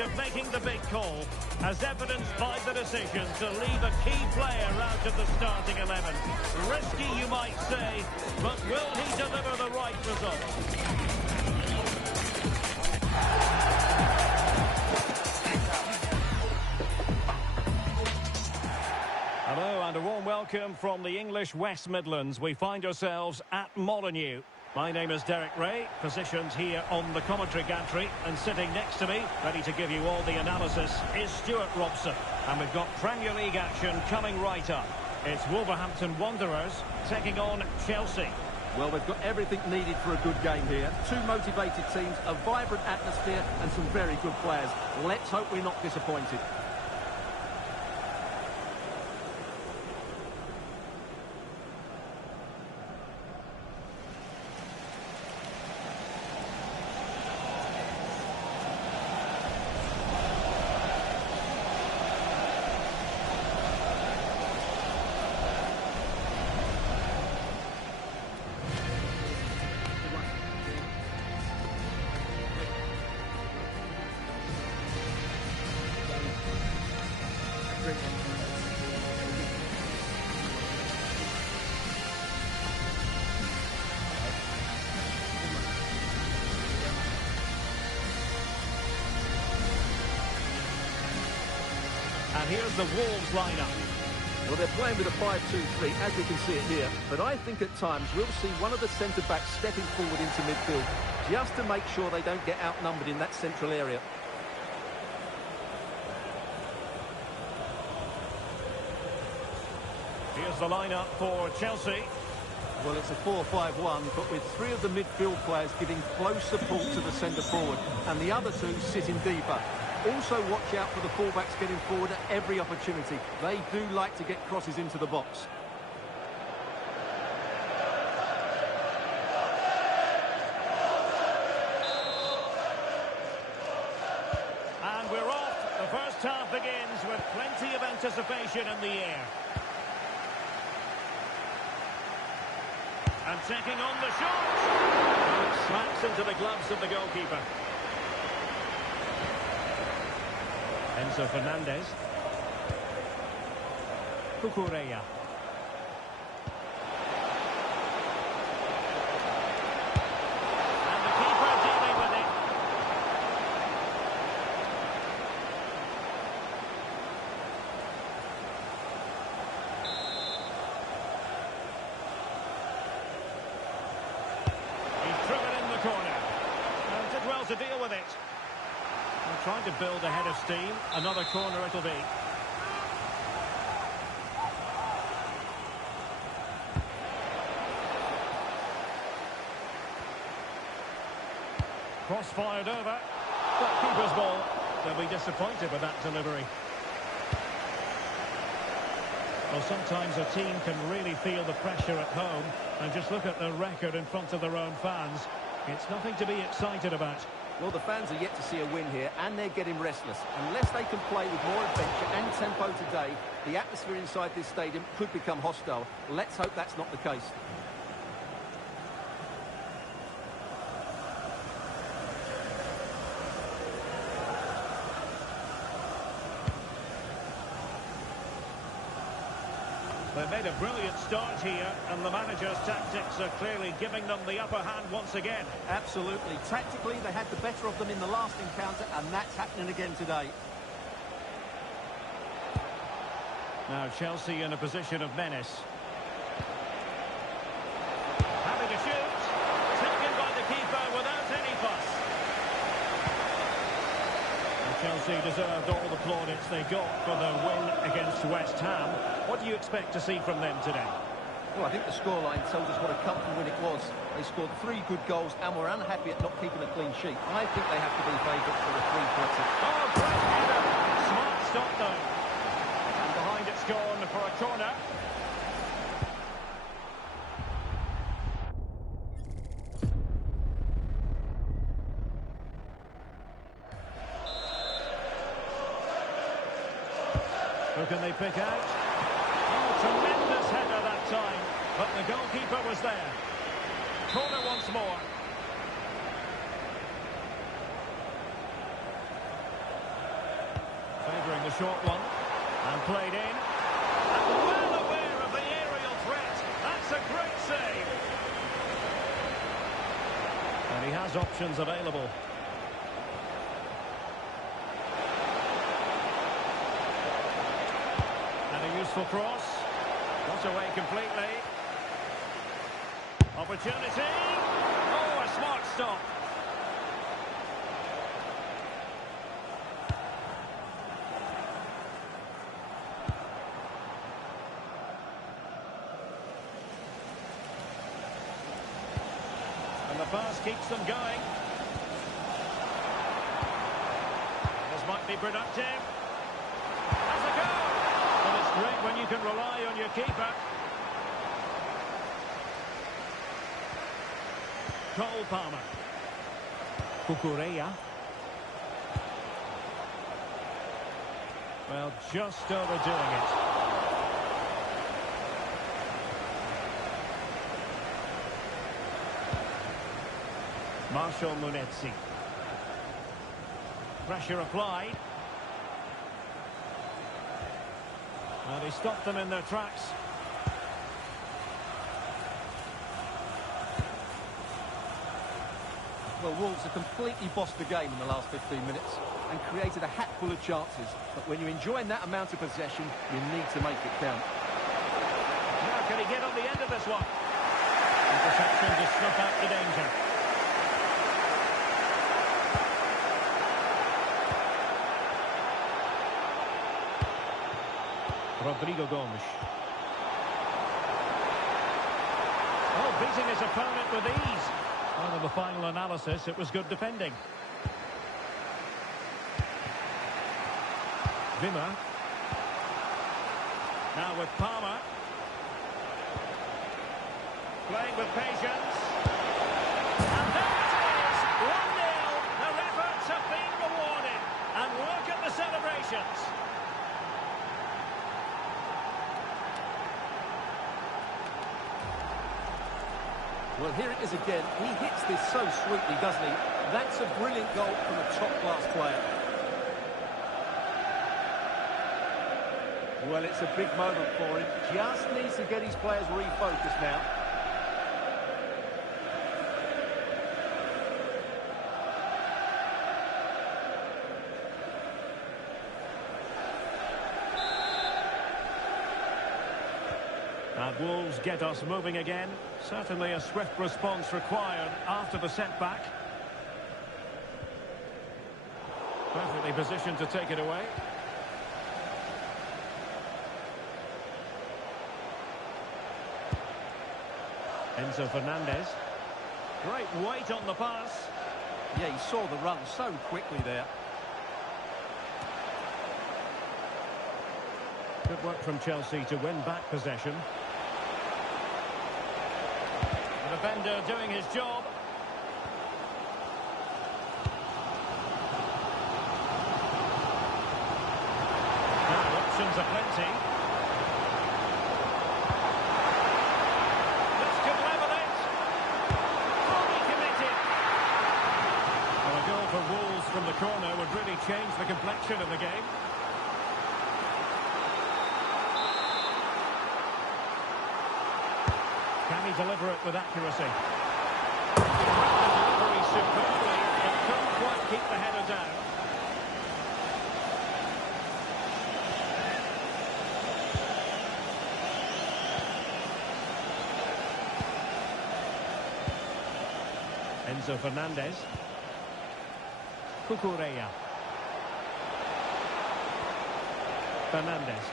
side of making the big call, as evidenced by the decision to leave a key player out of the starting 11. Risky, you might say, but will he deliver the right result? Hello and a warm welcome from the English West Midlands. We find ourselves at Molineux. My name is Derek Ray, positioned here on the commentary gantry, and sitting next to me, ready to give you all the analysis, is Stuart Robson. And we've got Premier League action coming right up. It's Wolverhampton Wanderers taking on Chelsea. Well, we've got everything needed for a good game here. Two motivated teams, a vibrant atmosphere, and some very good players. Let's hope we're not disappointed. And here's the Wolves lineup. Well, they're playing with a 5-2-3, as we can see it here. But I think at times we'll see one of the centre-backs stepping forward into midfield, just to make sure they don't get outnumbered in that central area. Here's the lineup for Chelsea. Well, it's a 4-5-1, but with three of the midfield players giving close support to the centre-forward, and the other two sitting deeper. Also watch out for the fullbacks getting forward at every opportunity. They do like to get crosses into the box. And we're off. The first half begins with plenty of anticipation in the air. And taking on the shot. And it slaps into the gloves of the goalkeeper. Enzo Fernandez. Cucurella. And the keeper dealing with it. He's threw it in the corner. And did well to deal with it. Trying to build a head of steam. Another corner it'll be. Cross fired over. But keeper's ball. They'll be disappointed with that delivery. Well, sometimes a team can really feel the pressure at home. And just look at the record in front of their own fans. It's nothing to be excited about. Well, the fans are yet to see a win here, and they're getting restless. Unless they can play with more adventure and tempo today, the atmosphere inside this stadium could become hostile. Let's hope that's not the case. They've made a brilliant start here, and the manager's tactics are clearly giving them the upper hand once again. Absolutely. Tactically, they had the better of them in the last encounter, and that's happening again today. Now Chelsea in a position of menace. Having a shoot. Taken by the keeper without any fuss. And Chelsea deserved all the plaudits they got for their win against West Ham. What do you expect to see from them today? Well, I think the scoreline tells us what a comfortable win it was. They scored 3 good goals and were unhappy at not keeping a clean sheet. I think they have to be favourites for the 3 points. Oh, great header! Smart stop though. And behind it's gone for a corner. Who can they pick out? Oh, tremendous header that time, but the goalkeeper was there. Corner once more. short one. And played in. And well aware of the aerial threat. That's a great save. And he has options available. And a useful cross. Got away completely. Opportunity. Oh, a smart stop. And the pass keeps them going. This might be productive. Has a go. And it's great when you can rely on your keeper. Cole Palmer. Cucurella. Well, just overdoing it. Marshall Munetsi. Pressure applied. And he stopped them in their tracks. Well, Wolves have completely bossed the game in the last 15 minutes and created a hatful of chances. But when you're enjoying that amount of possession, you need to make it count. Now can he get on the end of this one? Interception to snuff out the danger. Rodrigo Gomes. Oh, beating his opponent with ease. Well, in the final analysis, it was good defending. Wimmer. Now with Palmer. Playing with patience. And there it is! 1-0. Their efforts have been rewarded. And look at the celebrations. Well, here it is again. He hits this so sweetly, doesn't he? That's a brilliant goal from a top-class player. Well, it's a big moment for him. Just needs to get his players refocused now. And Wolves get us moving again. Certainly a swift response required after the setback. Perfectly positioned to take it away. Enzo Fernandez. Great weight on the pass. Yeah, he saw the run so quickly there. Good work from Chelsea to win back possession. The defender doing his job. Now options are plenty. This could level it. Fully committed. Well, a goal for Wolves from the corner would really change the complexion of the game. Can he deliver it with accuracy? The delivery superbly, but couldn't quite keep the header down. Enzo Fernandez. Cucurella. Fernandez.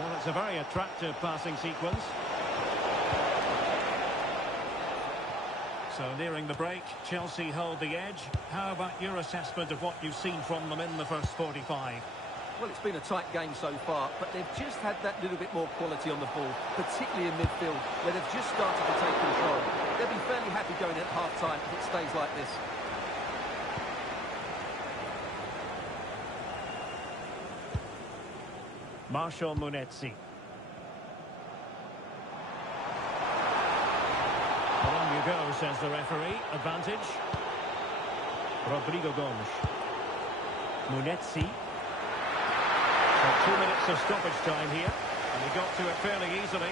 Well, it's a very attractive passing sequence. So nearing the break, Chelsea hold the edge. How about your assessment of what you've seen from them in the first 45? Well, it's been a tight game so far, but they've just had that little bit more quality on the ball, particularly in midfield, where they've just started to take control. They'll be fairly happy going at half-time if it stays like this. Marshall Munetsi. On you go, says the referee. Advantage. Rodrigo Gomes. Munetsi. So 2 minutes of stoppage time here, and he got to it fairly easily.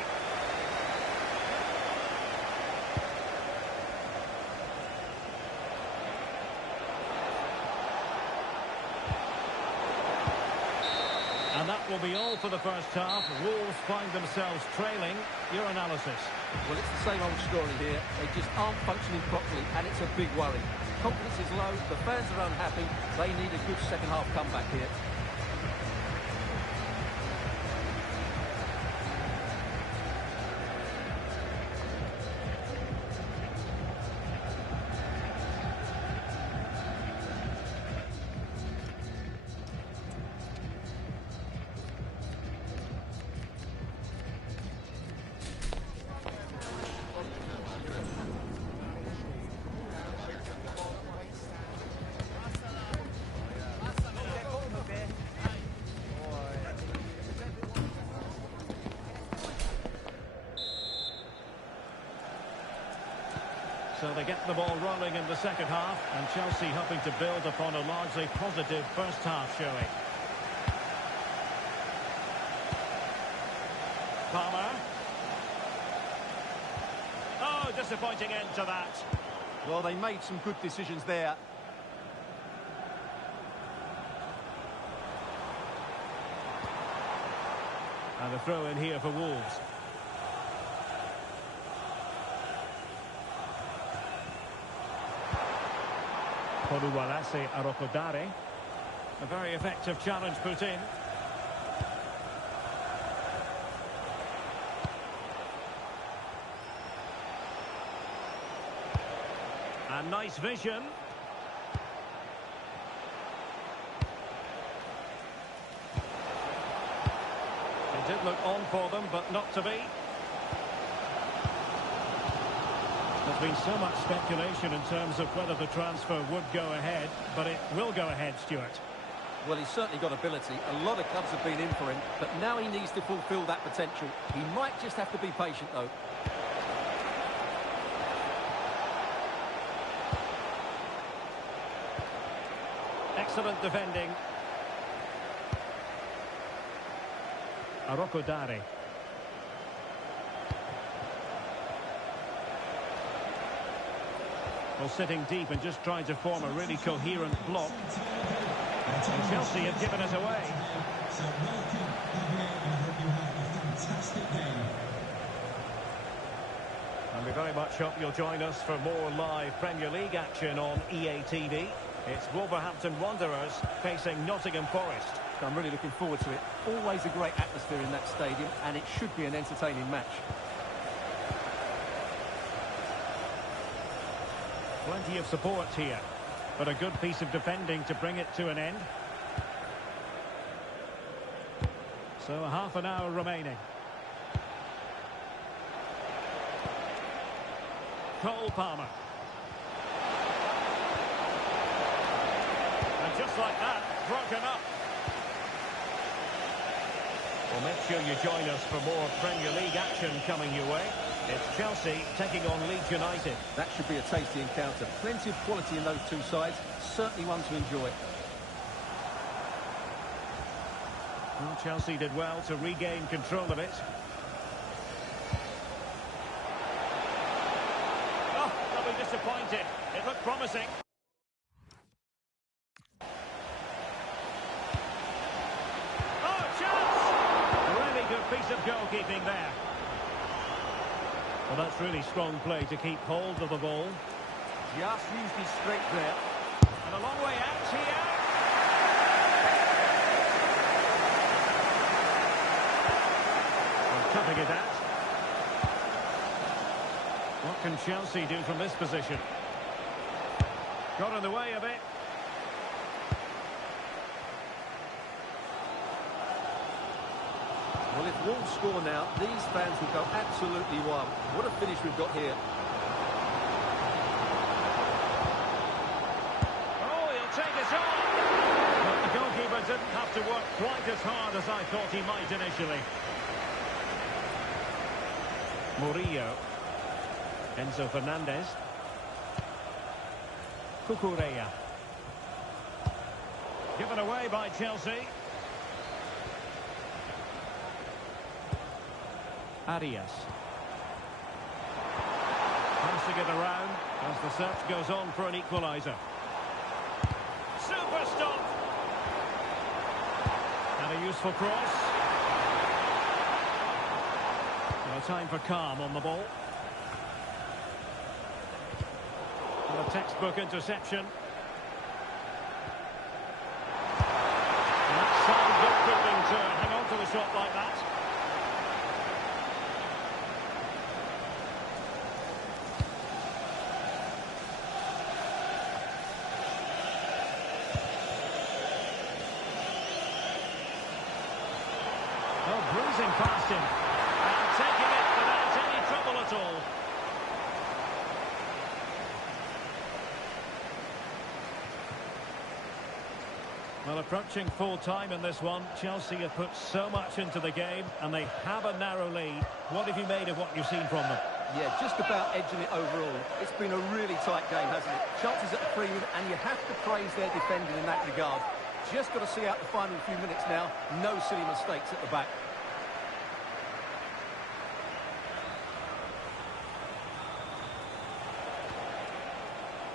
And that will be all for the first half. Wolves find themselves trailing. Your analysis? Well, it's the same old story here. They just aren't functioning properly, and it's a big worry. Confidence is low, the fans are unhappy. They need a good second-half comeback here. So they get the ball rolling in the second half, and Chelsea hoping to build upon a largely positive first half showing. Palmer. Oh, disappointing end to that. Well, they made some good decisions there. And a throw in here for Wolves. Oluwalase Arokodare. A very effective challenge put in. And nice vision. It did look on for them, but not to be. There's been so much speculation in terms of whether the transfer would go ahead, but it will go ahead, Stuart. Well, he's certainly got ability. A lot of clubs have been in for him, but now he needs to fulfil that potential. He might just have to be patient, though. Excellent defending. Arokodare. Well, sitting deep and just trying to form a really coherent block. And Chelsea have given it away. And we very much hope you'll join us for more live Premier League action on EA TV. It's Wolverhampton Wanderers facing Nottingham Forest. I'm really looking forward to it. Always a great atmosphere in that stadium, and it should be an entertaining match. Plenty of support here, but a good piece of defending to bring it to an end. So half an hour remaining. Cole Palmer. And just like that, broken up. Well, make sure you join us for more Premier League action coming your way. It's Chelsea taking on Leeds United. That should be a tasty encounter. Plenty of quality in those two sides. Certainly one to enjoy. Well, Chelsea did well to regain control of it. Oh, they'll be disappointed. It looked promising. Oh, chance! A really good piece of goalkeeping there. Well, that's really strong play to keep hold of the ball. Just used his strength there. And a long way out here. Well, cutting it out. What can Chelsea do from this position? Got in the way of it. Well, if Wolves score now, these fans will go absolutely wild. What a finish we've got here. Oh, he'll take it on. But the goalkeeper didn't have to work quite as hard as I thought he might initially. Murillo. Enzo Fernandez. Cucurella. Given away by Chelsea. Arias. Passing it around as the search goes on for an equaliser. Super stop! And a useful cross. And a time for calm on the ball. And a textbook interception. And that's sound goalkeeping to hang on to a shot like that. Oh, bruising past him. And taking it without any trouble at all. Well, approaching full time in this one. Chelsea have put so much into the game, and they have a narrow lead. What have you made of what you've seen from them? Yeah, just about edging it overall. It's been a really tight game, hasn't it? Chances at a premium, and you have to praise their defending in that regard. Just got to see out the final few minutes now. No silly mistakes at the back.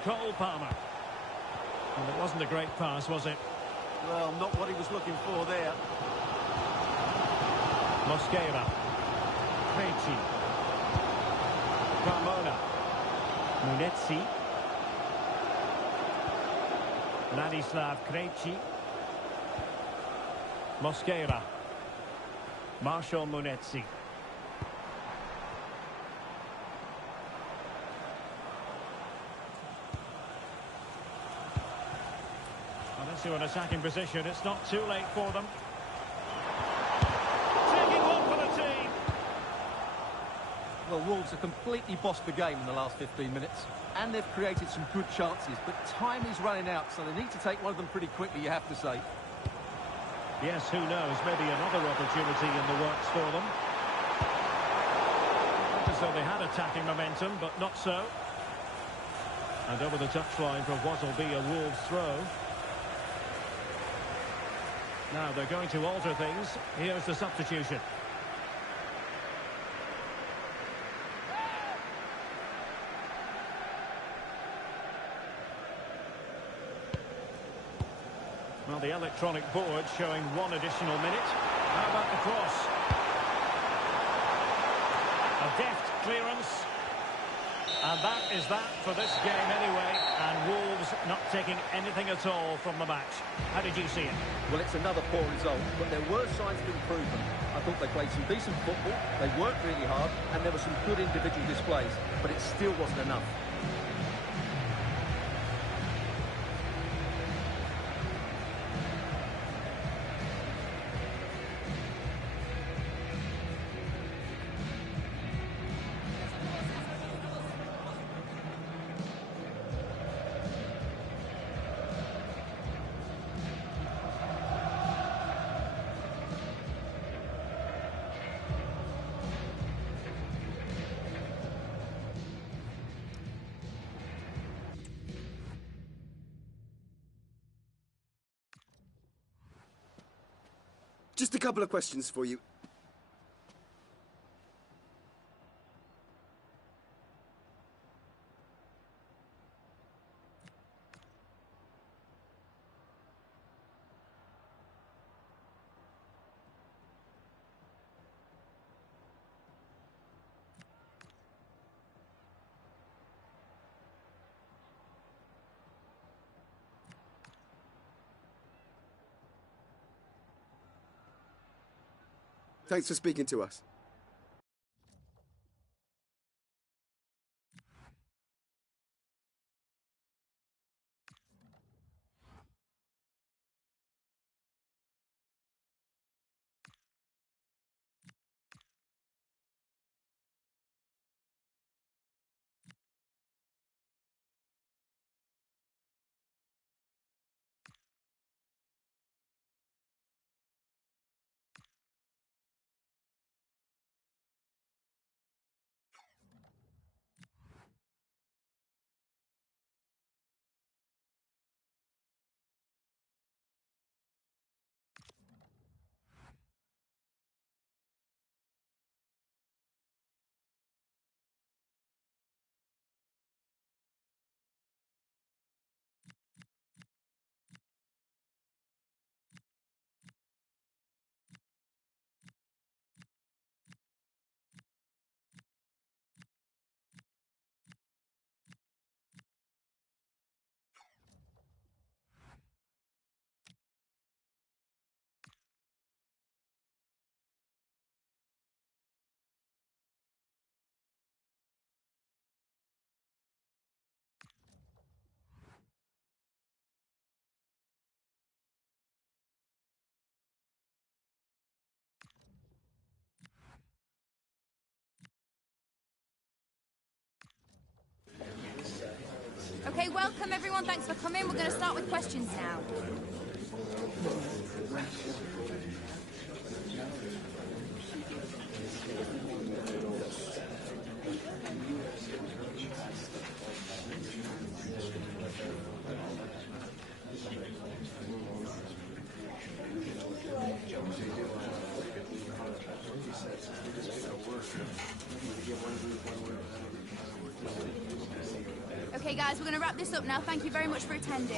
Cole Palmer. And it wasn't a great pass, was it? Well, not what he was looking for there. Mosquera. Krejci. Carmona. Munetsi. Ladislav Krejci. Mosquera. Marshall Munetsi. To an attacking position. It's not too late for them. Taking one for the team. Well, Wolves have completely bossed the game in the last 15 minutes. And they've created some good chances. But time is running out, so they need to take one of them pretty quickly, you have to say. Yes, who knows? Maybe another opportunity in the works for them. Looked as though they had attacking momentum, but not so. And over the touchline for what will be a Wolves throw. Now they're going to alter things. Here's the substitution. Well, the electronic board showing one additional minute. How about the cross? A deft clearance. And that is that for this game anyway. And Wolves not taking anything at all from the match. How did you see it? Well, it's another poor result, but there were signs of improvement. I thought they played some decent football, they worked really hard, and there were some good individual displays, but it still wasn't enough. Just a couple of questions for you. Thanks for speaking to us. everyone, thanks for coming. We're going to start with questions now. Okay, guys, we're going to wrap this up now. Thank you very much for attending.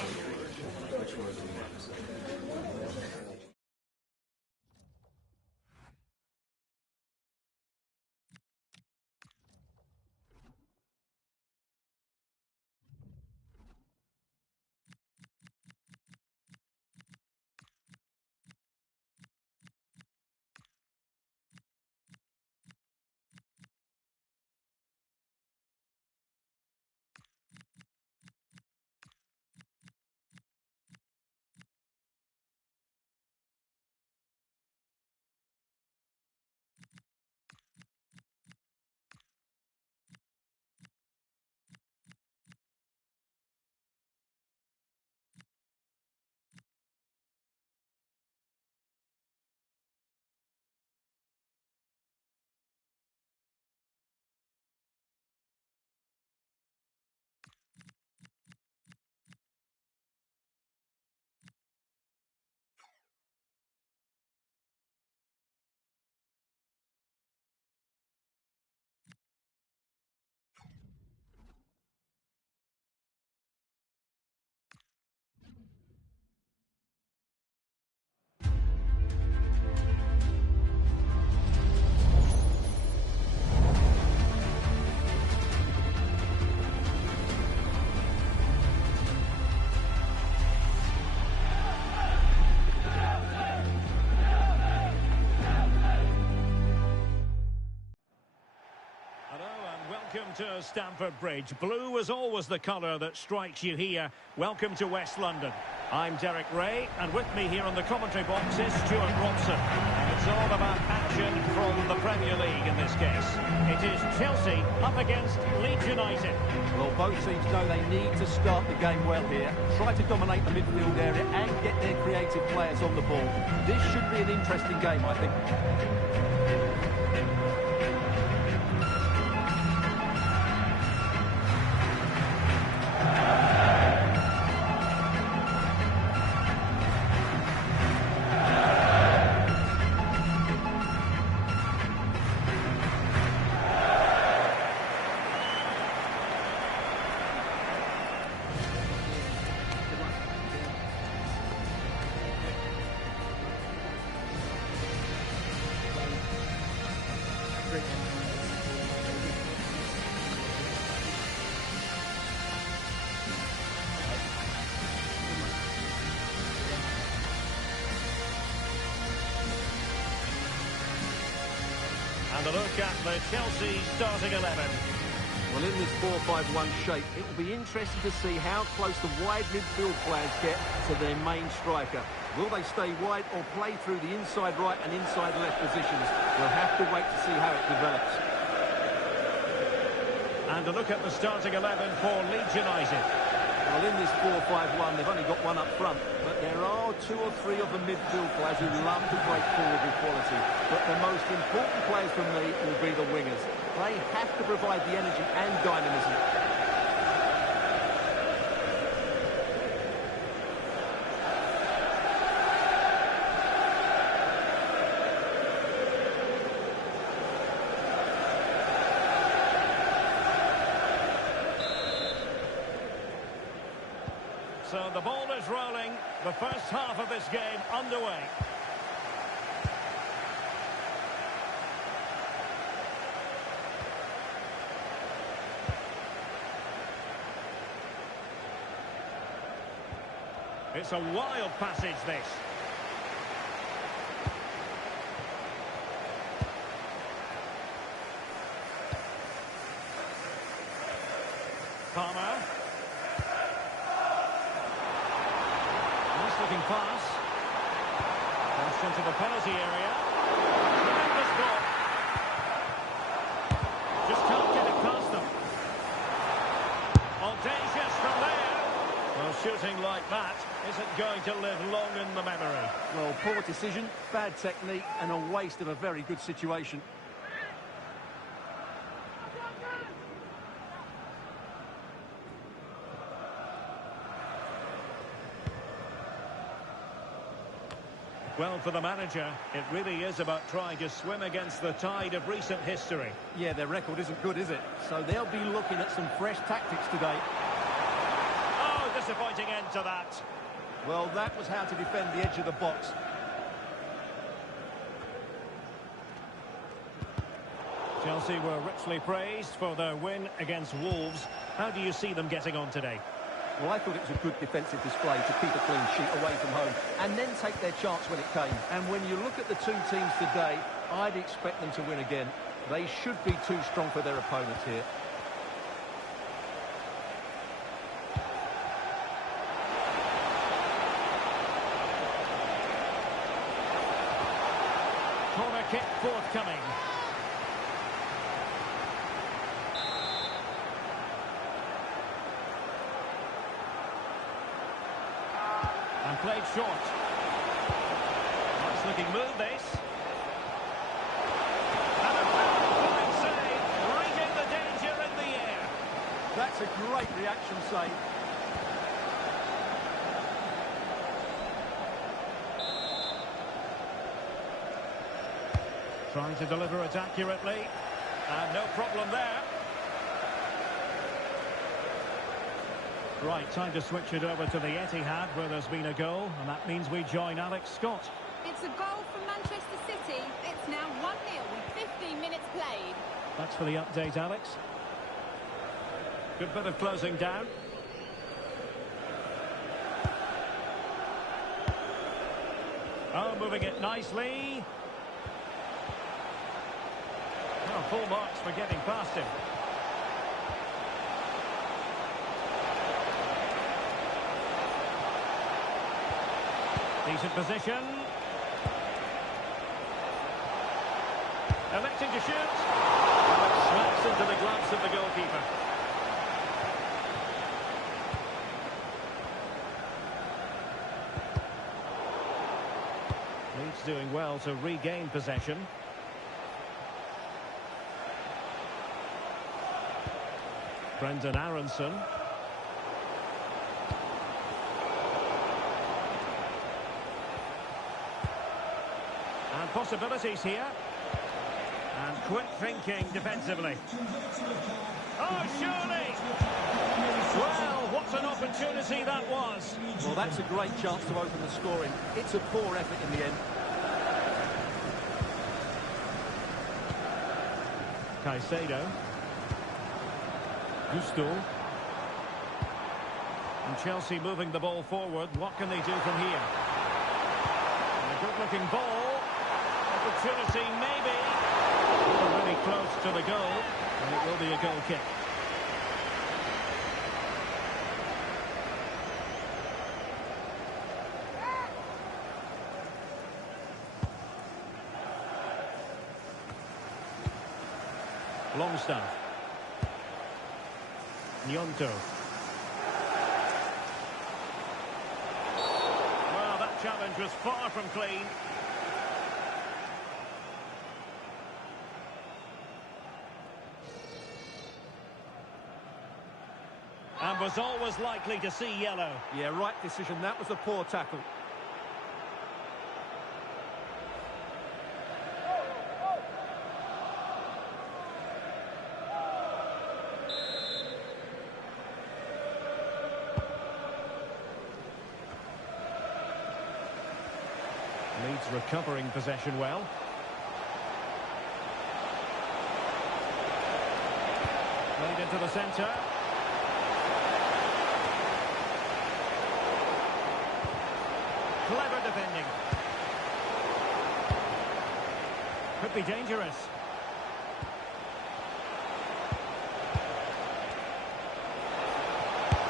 Welcome to Stamford Bridge. Blue was always the colour that strikes you here. Welcome to West London. I'm Derek Ray, and with me here on the commentary box is Stuart Robson. And it's all about action from the Premier League in this case. It is Chelsea up against Leeds United. Well, both teams know they need to start the game well here. Try to dominate the midfield area and get their creative players on the ball. This should be an interesting game, I think. And a look at the Chelsea starting 11. Well, in this 4-5-1 shape, it will be interesting to see how close the wide midfield players get to their main striker. Will they stay wide or play through the inside right and inside left positions? We'll have to wait to see how it develops. And a look at the starting 11 for Leeds United. Well, in this 4-5-1, they've only got one up front, but there are two or three of the midfield players who love to break forward with quality. But the most important players for me will be the wingers. They have to provide the energy and dynamism. So the ball is rolling. The first half of this game underway. It's a wild passage, this. Palmer. Nice looking pass. Crossed into the penalty area. Tremendous ball. Just can't get it past them. Audacious from there. Well, shooting like that isn't going to live long in the memory. Well, poor decision, bad technique, and a waste of a very good situation. Well, for the manager, it really is about trying to swim against the tide of recent history. Yeah, their record isn't good, is it? So they'll be looking at some fresh tactics today. Oh, disappointing end to that. Well, that was how to defend the edge of the box. Chelsea were richly praised for their win against Wolves. How do you see them getting on today? Well, I thought it was a good defensive display to keep a clean sheet away from home and then take their chance when it came. And when you look at the two teams today, I'd expect them to win again. They should be too strong for their opponents here. Corner kick forthcoming. And played short. Nice looking move, this. And a fine save, reading the danger in the air. That's a great reaction save. Trying to deliver it accurately. And no problem there. Right, time to switch it over to the Etihad, where there's been a goal, and that means we join Alex Scott. It's a goal from Manchester City. It's now 1-0 with 15 minutes played. Thanks for the update, Alex. Good bit of closing down. Oh, moving it nicely. Oh, full marks for getting past him. Decent position. Electing to shoot. Oh, it smacks into the gloves of the goalkeeper. Leeds doing well to regain possession. Brendan Aronson. And possibilities here. And quick thinking defensively. Oh, surely! Well, what an opportunity that was. Well, that's a great chance to open the scoring. It's a poor effort in the end. Caicedo. Gusto. And Chelsea moving the ball forward. What can they do from here? And a good-looking ball. Opportunity, maybe. Really close to the goal. And it will be a goal kick. Longstaff. Nyonto. Well, that challenge was far from clean. And was always likely to see yellow. Yeah, right decision. That was a poor tackle. Leeds recovering possession well. Played into the centre. Clever defending. Could be dangerous.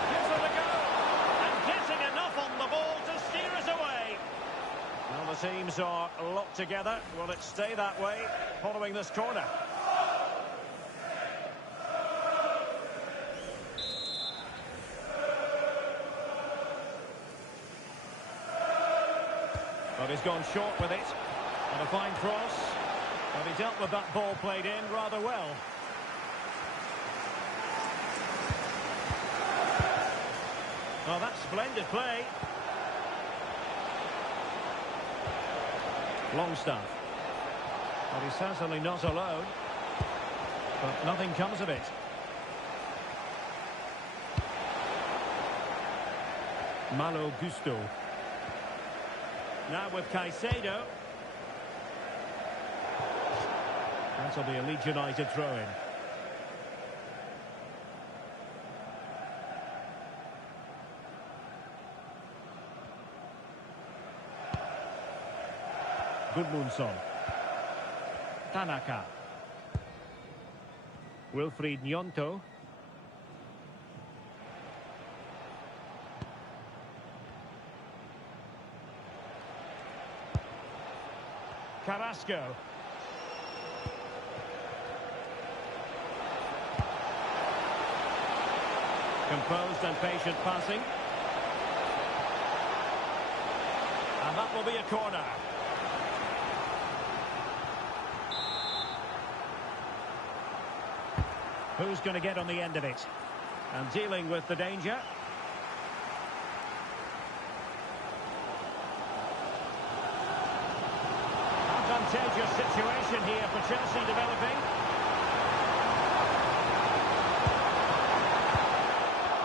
Gives it a go. And getting enough on the ball to steer it away. Well, the teams are locked together. Will it stay that way following this corner? But he's gone short with it. And a fine cross. But he dealt with that ball played in rather well. Oh, that's splendid play. Longstaff. But he's certainly not alone. But nothing comes of it. Malo Gusto. Now with Caicedo. That'll be a Leeds United throw-in. Gudmundsson. Tanaka. Wilfried Nyonto. Carrasco. Composed and patient passing. And that will be a corner. Who's going to get on the end of it? And dealing with the danger. Advantageous situation here for Chelsea developing.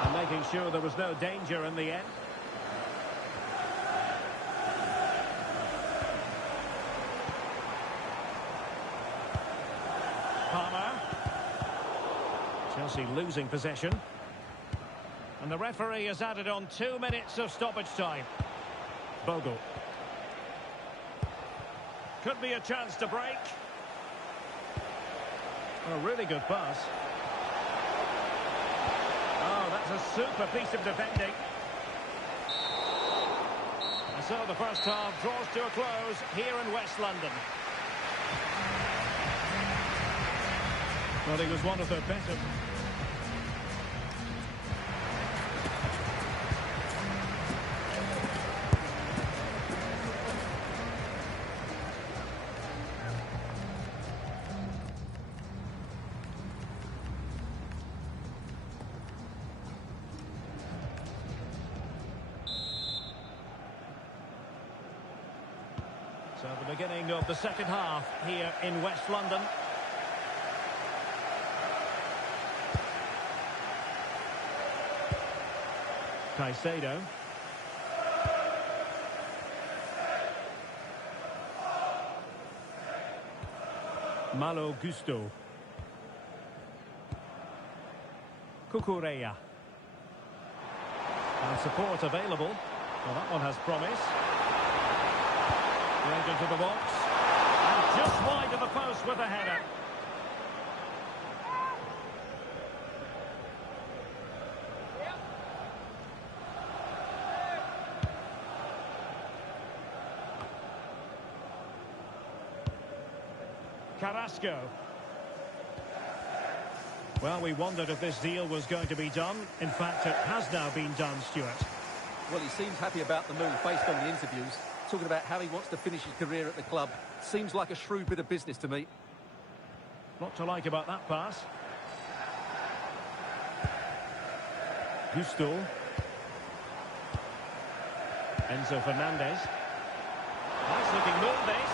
And making sure there was no danger in the end. Palmer. Chelsea losing possession. And the referee has added on 2 minutes of stoppage time. Bogle. Could be a chance to break. A really good pass. Oh, that's a super piece of defending. And so the first half draws to a close here in West London. Well, he was one of the better. So the beginning of the second half here in West London. Caicedo. Malo Gusto. Cucurella. And support available. Well, that one has promise. Right into the box. And just wide of the post with a header. Carrasco. Well, we wondered if this deal was going to be done. In fact, it has now been done, Stuart. Well, he seems happy about the move based on the interviews. Talking about how he wants to finish his career at the club. Seems like a shrewd bit of business to me. Lot to like about that pass. Gusto. Enzo Fernandez. Nice looking move, this.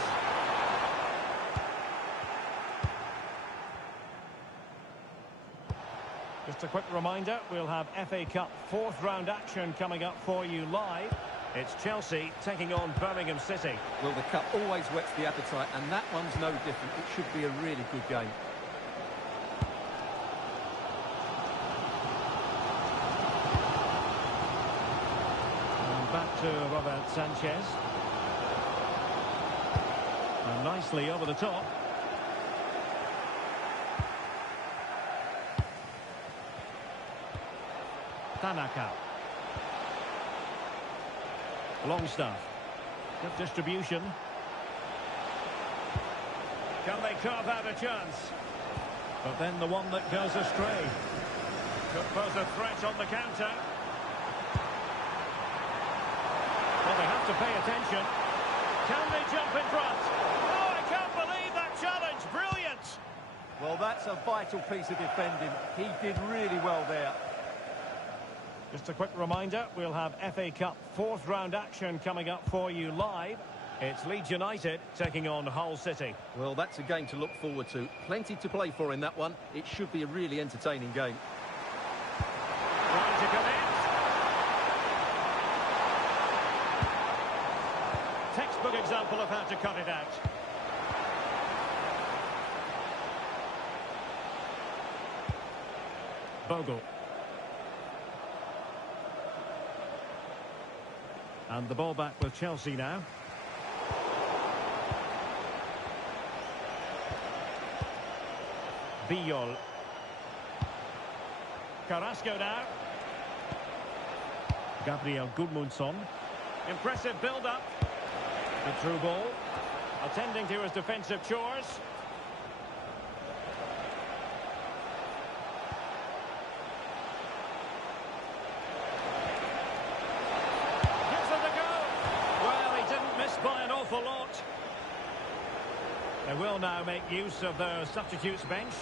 Just a quick reminder, we'll have FA Cup 4th round action coming up for you live. It's Chelsea taking on Birmingham City. Well, the cup always whets the appetite, and that one's no different. It should be a really good game. And back to Robert Sanchez. And nicely over the top. Tanaka. Longstaff. Good distribution. Can they carve out a chance? But then the one that goes astray. Could pose a threat on the counter. Well, they have to pay attention. Can they jump in front? Oh, I can't believe that challenge. Brilliant. Well, that's a vital piece of defending. He did really well there. Just a quick reminder, we'll have FA Cup fourth round action coming up for you live. It's Leeds United taking on Hull City. Well, that's a game to look forward to. Plenty to play for in that one. It should be a really entertaining game. Trying to come in. Textbook example of how to cut it out. Bogle. And the ball back with Chelsea now. Villol. Carrasco now. Gabriel Gudmundsson. Impressive build-up. The through ball. Attending to his defensive chores. Gives them the go. Well, he didn't miss by an awful lot. They will now make use of their substitutes bench.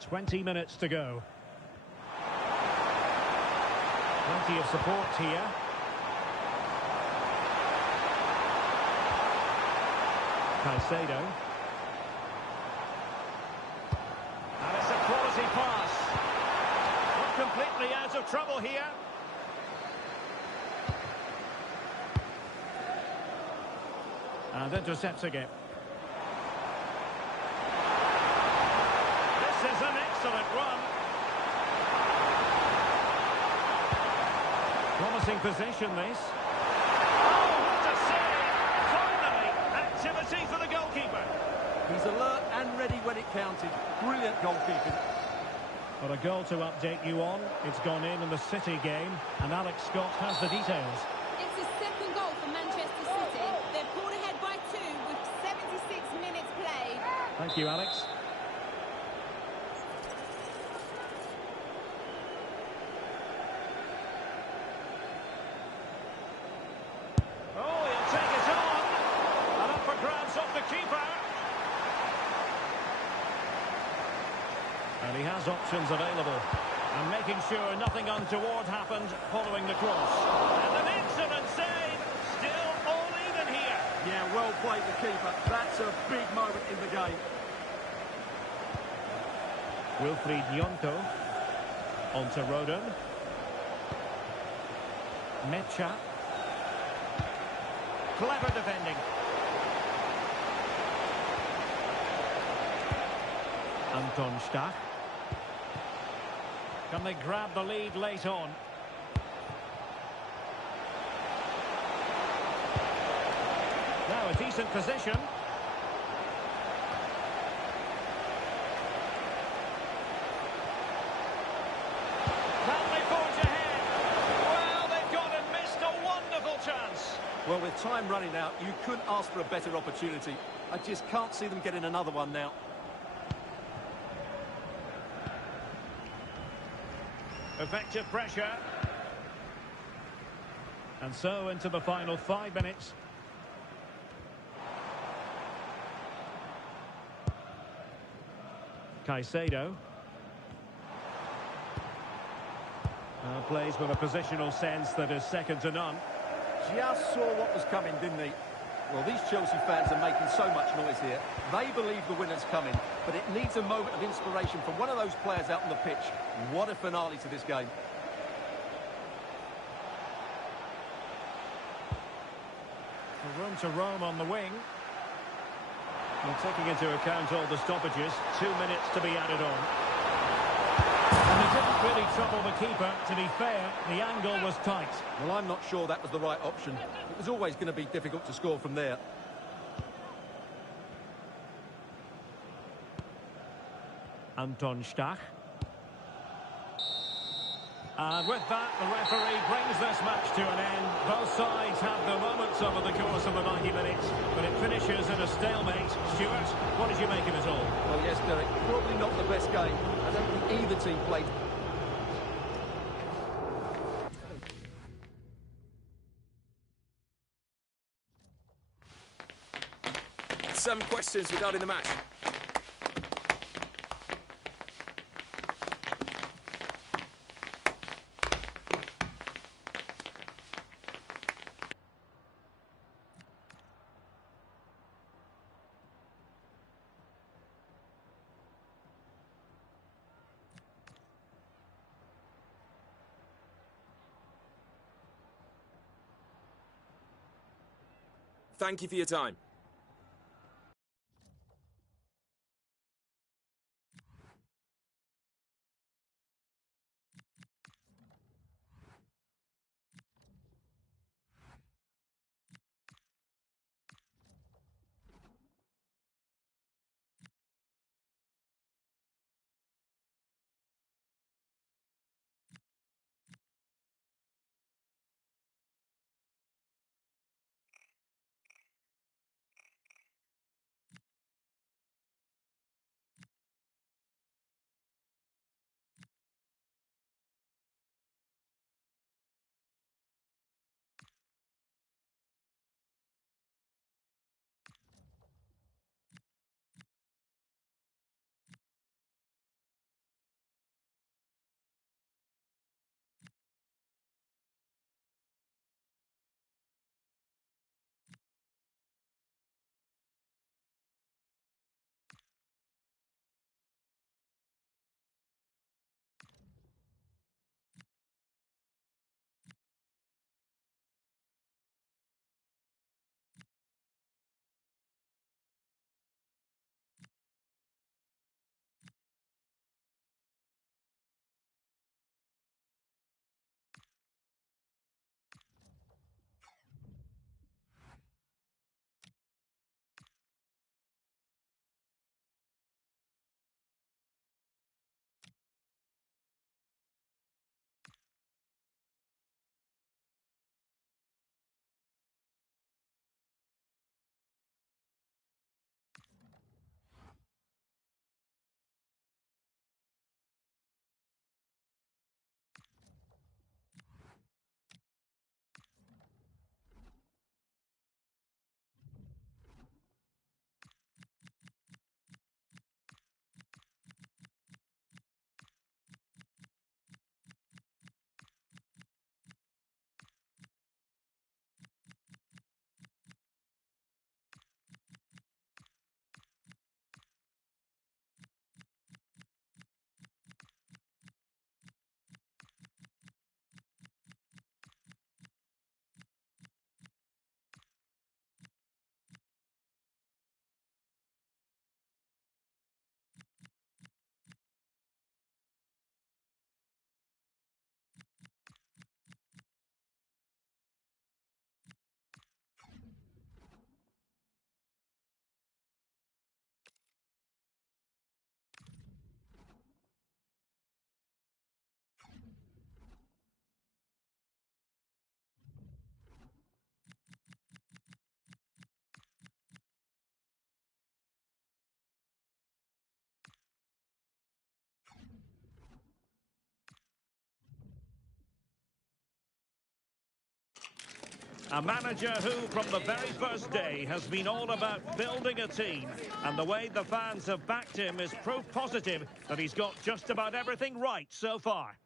Twenty minutes to go. Plenty of support here. Caicedo. And it's a quality pass. Not completely out of trouble here. And intercepting it. This is an excellent run. Promising possession, this. Oh, what a save! Finally, activity for the goalkeeper. He's alert and ready when it counted. Brilliant goalkeeping. But a goal to update you on. It's gone in the City game, and Alex Scott has the details. It's the second goal for Manchester City. They're pulled ahead by 2 with 76 minutes played. Thank you, Alex. Oh, he'll take it on. And up for grabs off the keeper. And he has options available. And making sure nothing untoward happened following the cross. And an excellent save. Still all even here. Yeah, well played the keeper. That's a big moment in the game. Wilfried Nyonto. Onto Rodon. Mecha. Clever defending. Anton Stach. Can they grab the lead late on? Now a decent position. Can they forge ahead? Well, they've gone and missed a wonderful chance. Well, with time running out, you couldn't ask for a better opportunity. I just can't see them getting another one now. Effective pressure. And so into the final 5 minutes. Caicedo. Plays with a positional sense that is second to none. Just saw what was coming, didn't he? Well, these Chelsea fans are making so much noise here. They believe the winner's coming, but it needs a moment of inspiration from one of those players out on the pitch. What a finale to this game. Room to roam on the wing. And taking into account all the stoppages, 2 minutes to be added on. And he didn't really trouble the keeper. To be fair, the angle was tight. Well, I'm not sure that was the right option. It was always going to be difficult to score from there. Anton Stach. And with that, the referee brings this match to an end. Both sides have their moments over the course of the 90 minutes, but it finishes in a stalemate. Stuart, what did you make of it all? Well, yes, Derek, probably not the best game. I don't think either team played. Some questions regarding the match. Thank you for your time. A manager who, from the very first day, has been all about building a team. And the way the fans have backed him is proof positive that he's got just about everything right so far.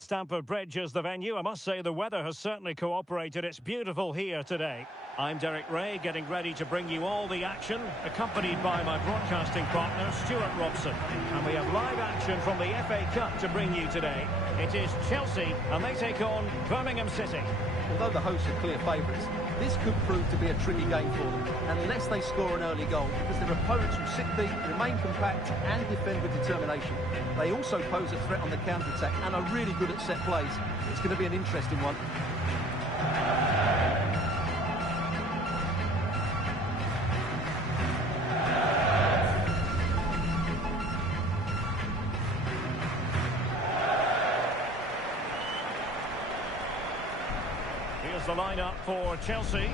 Stamford Bridge is the venue. I must say the weather has certainly cooperated. It's beautiful here today. I'm Derek Ray, getting ready to bring you all the action, accompanied by my broadcasting partner, Stuart Robson. And we have live action from the FA Cup to bring you today. It is Chelsea, and they take on Birmingham City. Although the hosts are clear favourites, this could prove to be a tricky game for them, unless they score an early goal, because their opponents will sit deep, remain compact and defend with determination. They also pose a threat on the counter-attack and are really good at set plays. It's going to be an interesting one. Here's the lineup for Chelsea.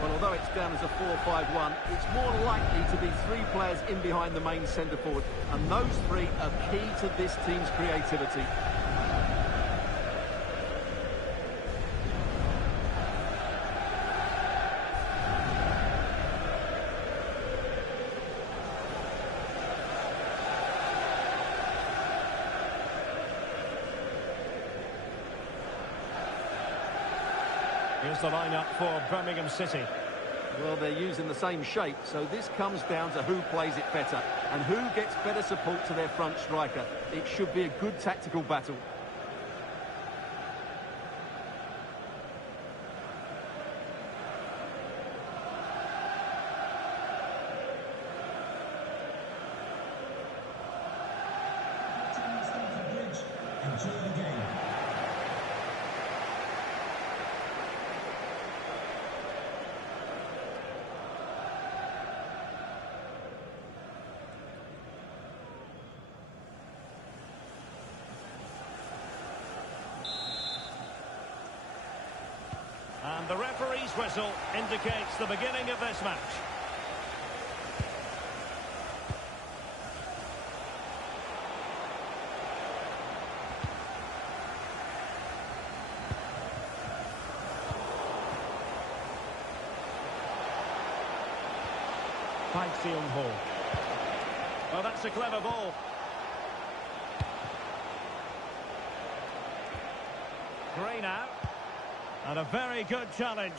Well, although it's down as a 4-5-1, it's more likely to be three players in behind the main centre forward, and those three are key to this team's creativity. Here's the lineup for Birmingham City. Well, they're using the same shape, so this comes down to who plays it better and who gets better support to their front striker. It should be a good tactical battle. Enjoy the game. And the referee's whistle indicates the beginning of this match. Ho. Oh, that's a clever ball. Gray now. And a very good challenge.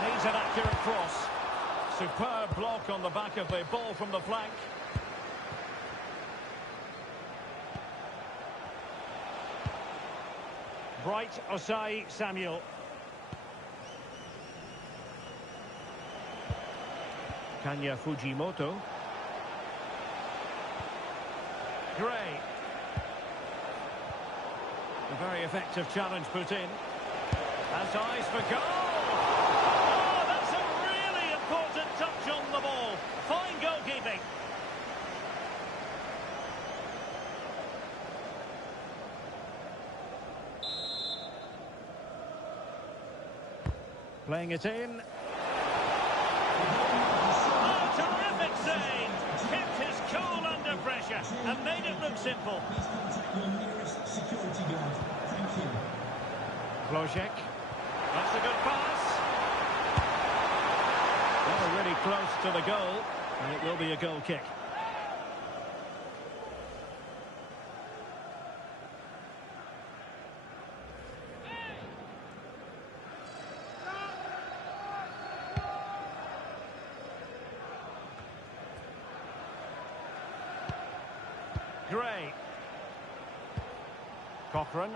Needs an accurate cross. Superb block on the back of the ball from the flank. Bright Osai Samuel. Kanya Fujimoto. Gray. A very effective challenge put in. Has eyes for goal. Important touch on the ball. Fine goalkeeping. Playing it in. Oh, terrific save. Kept his cool under pressure and made it look simple. Please contact your nearest security guard. Thank you. Klojek. That's a good pass. Well, really close to the goal, and it will be a goal kick. Gray. Cochran.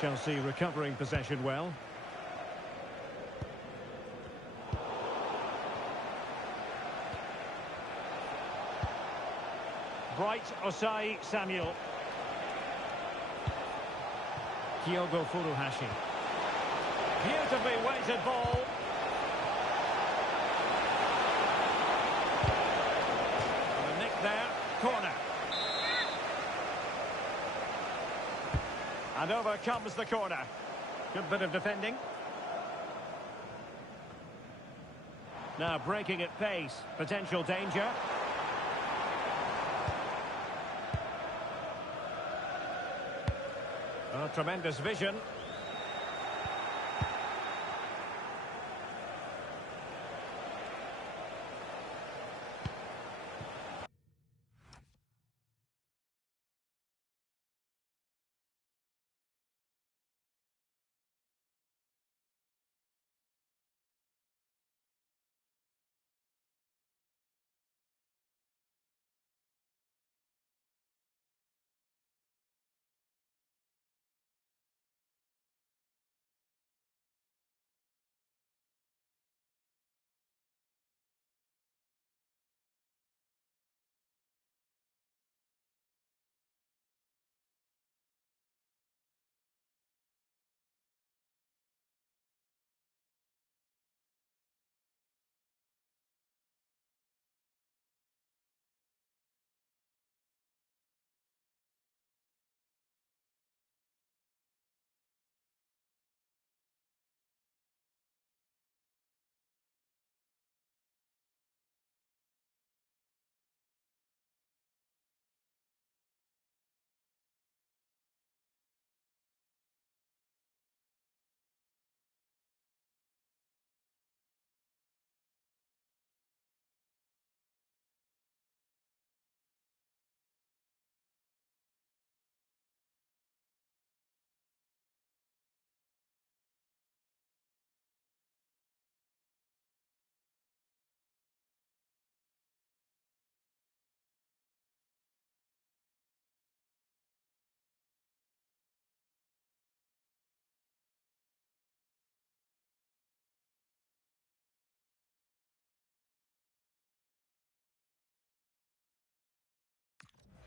Chelsea recovering possession well. Bright Osai Samuel. Kyogo Furuhashi. Beautifully weighted ball. And a nick there. Corner. And over comes the corner. Good bit of defending. Now breaking at pace. Potential danger. Oh, tremendous vision.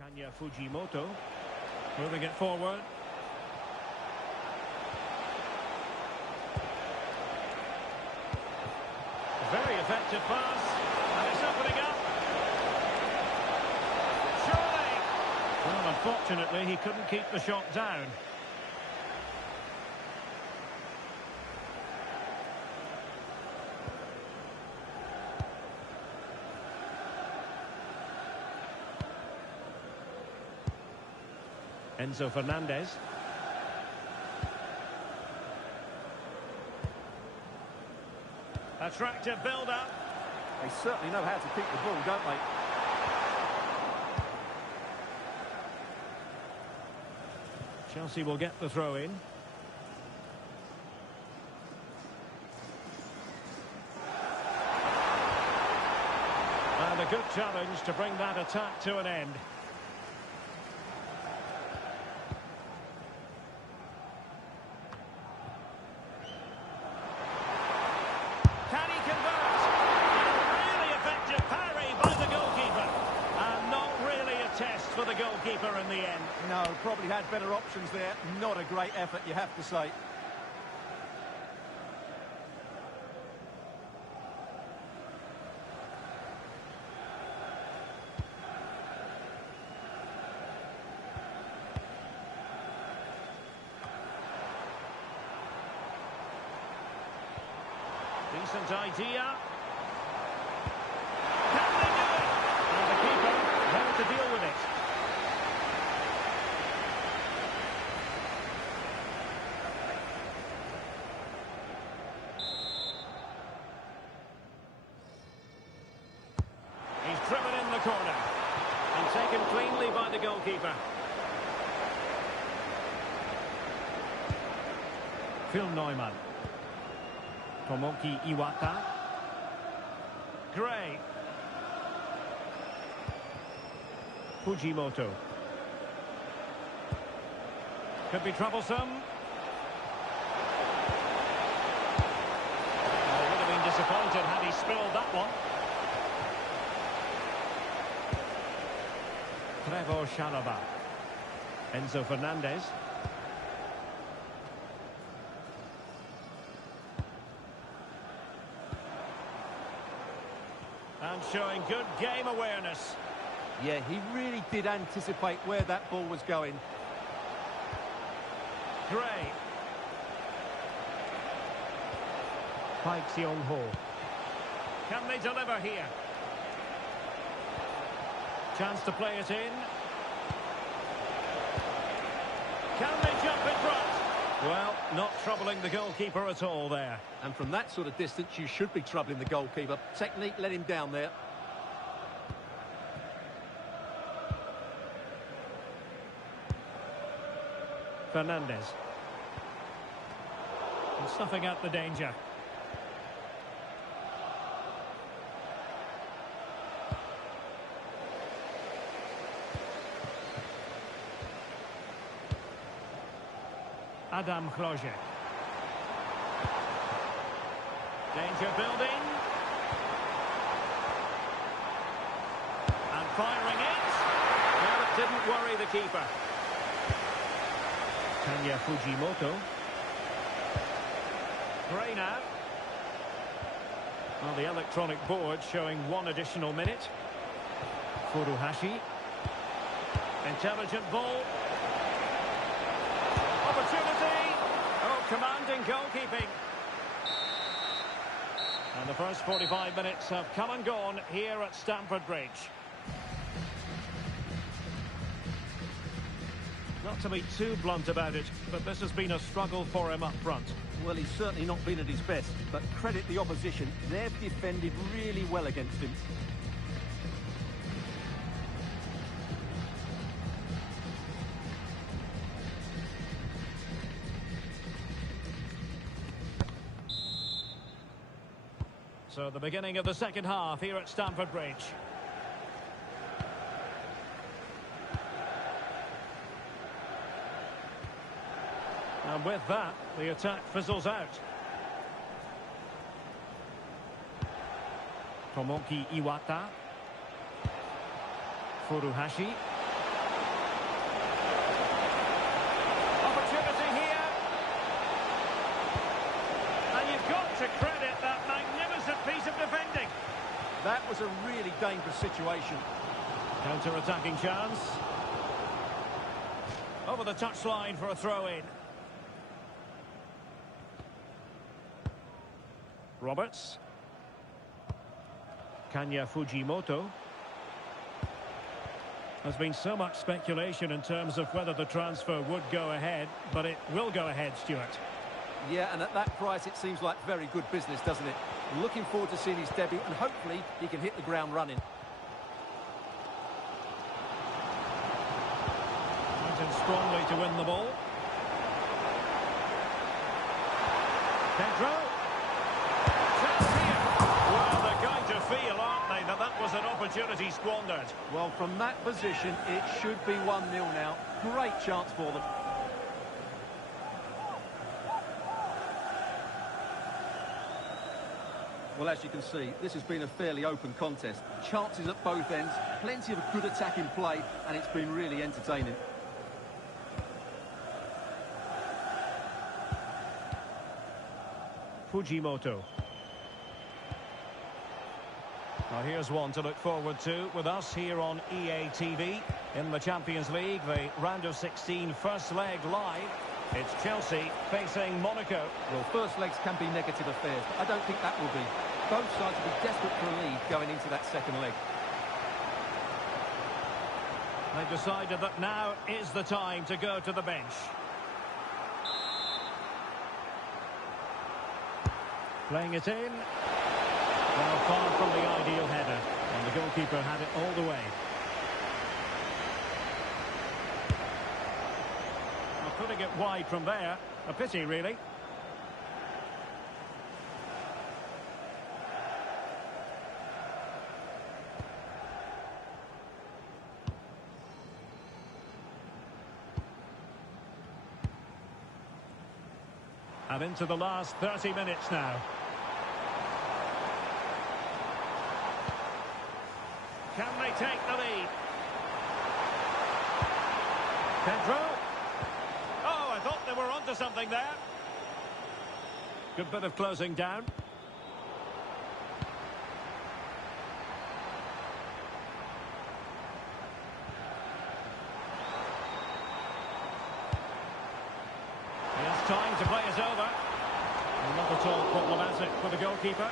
Kanya Fujimoto moving it forward. Very effective pass, and it's opening up. Surely! Well, unfortunately, he couldn't keep the shot down. Enzo Fernandez. Attractive build-up. They certainly know how to keep the ball, don't they? Chelsea will get the throw in. And a good challenge to bring that attack to an end. Can he convert? And a really effective parry by the goalkeeper. And not really a test for the goalkeeper in the end. No, probably had better options there. Not a great effort, you have to say. Decent idea. Can they do it? And the keeper there to deal with it. He's driven in the corner and taken cleanly by the goalkeeper. Phil Neumann. Tomoki Iwata. Gray. Fujimoto. Could be troublesome. Well, would have been disappointed had he spilled that one. Trevoh Chalobah. Enzo Fernandez. And showing good game awareness. Yeah, he really did anticipate where that ball was going. Gray. Park Seong-ho. Can they deliver here? Chance to play it in. Can they jump in front? Well, not troubling the goalkeeper at all there. And from that sort of distance, you should be troubling the goalkeeper. Technique let him down there. Fernandez. And snuffing out the danger. Adam Hlojek. Danger building. And firing it. Well, it didn't worry the keeper. Kanya Fujimoto. Gray now. Well, the electronic board showing one additional minute. Furuhashi. Intelligent ball. Opportunity. Oh, commanding goalkeeping. And the first 45 minutes have come and gone here at Stamford Bridge. Not to be too blunt about it, but this has been a struggle for him up front. Well, he's certainly not been at his best, but credit the opposition. They've defended really well against him. So the beginning of the second half here at Stamford Bridge. And with that, the attack fizzles out. Tomoki Iwata. Furuhashi. was a really dangerous situation. Counter-attacking chance. Over the touchline for a throw-in. Roberts. Kanya Fujimoto. There's been so much speculation in terms of whether the transfer would go ahead, but it will go ahead, Stuart. Yeah, and at that price, it seems like very good business, doesn't it? Looking forward to seeing his debut, and hopefully he can hit the ground running. Pointed strongly to win the ball. Pedro. Chance here. Well, they're going to feel, aren't they, that that was an opportunity squandered. Well, from that position, it should be 1-0 now. Great chance for them. Well, as you can see, this has been a fairly open contest. Chances at both ends, plenty of good attacking play, and it's been really entertaining. Fujimoto. Now here's one to look forward to with us here on EA TV. In the Champions League, the round of 16 first leg live. It's Chelsea facing Monaco. Well, first legs can be negative affairs, but I don't think that will be. Both sides will be desperate for a lead going into that second leg. They've decided that now is the time to go to the bench. Playing it in. Well, far from the ideal header. And the goalkeeper had it all the way. Well, putting it wide from there. A pity, really. And into the last 30 minutes now. Can they take the lead? Pedro. Oh, I thought they were onto something there. Good bit of closing down. Yes, time to play is over. Not at all problematic for the goalkeeper.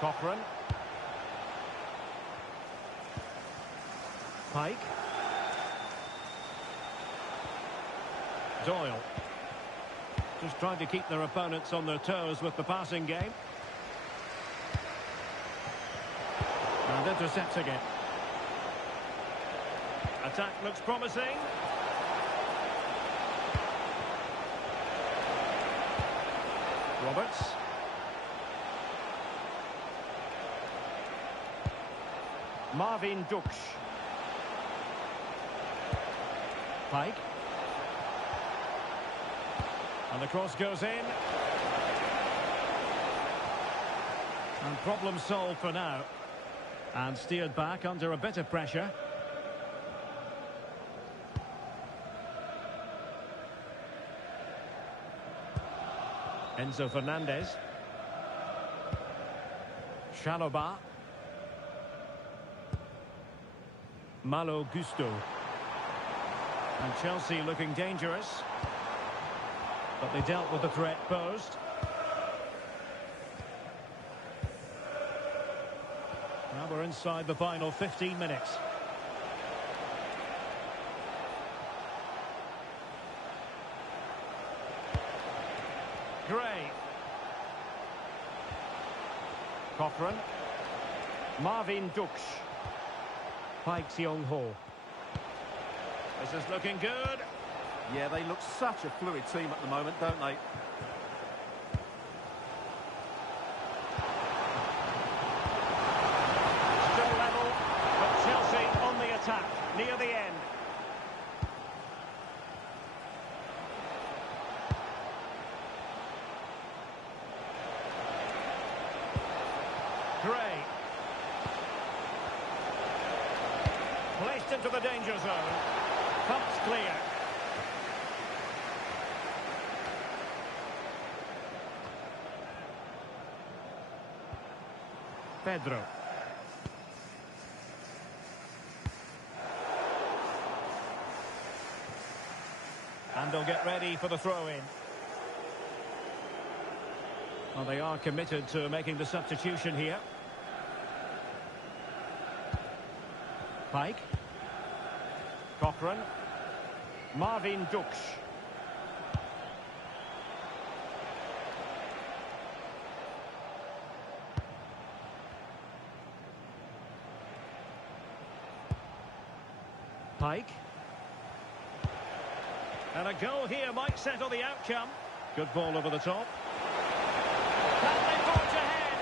Cochran. Pike. Doyle. Just trying to keep their opponents on their toes with the passing game. And intercepting it. Attack looks promising. Roberts. Marvin Dux. Pike. And the cross goes in. And problem solved for now. And steered back under a bit of pressure. Enzo Fernandez. Chalobah. Malo Gusto. And Chelsea looking dangerous. But they dealt with the threat posed. Now we're inside the final 15 minutes. Gray. Cochran. Marvin Dux. Pike Seong-ho. This is looking good. Yeah, they look such a fluid team at the moment, don't they? Still level, but Chelsea on the attack, near the end. Gray. Placed into the danger zone. Pumps clear. Pedro. And they'll get ready for the throw-in. Well, they are committed to making the substitution here. Pike. Cochran. Marvin Duksch. Pike. And a goal here might settle the outcome. Good ball over the top. Can they forge ahead?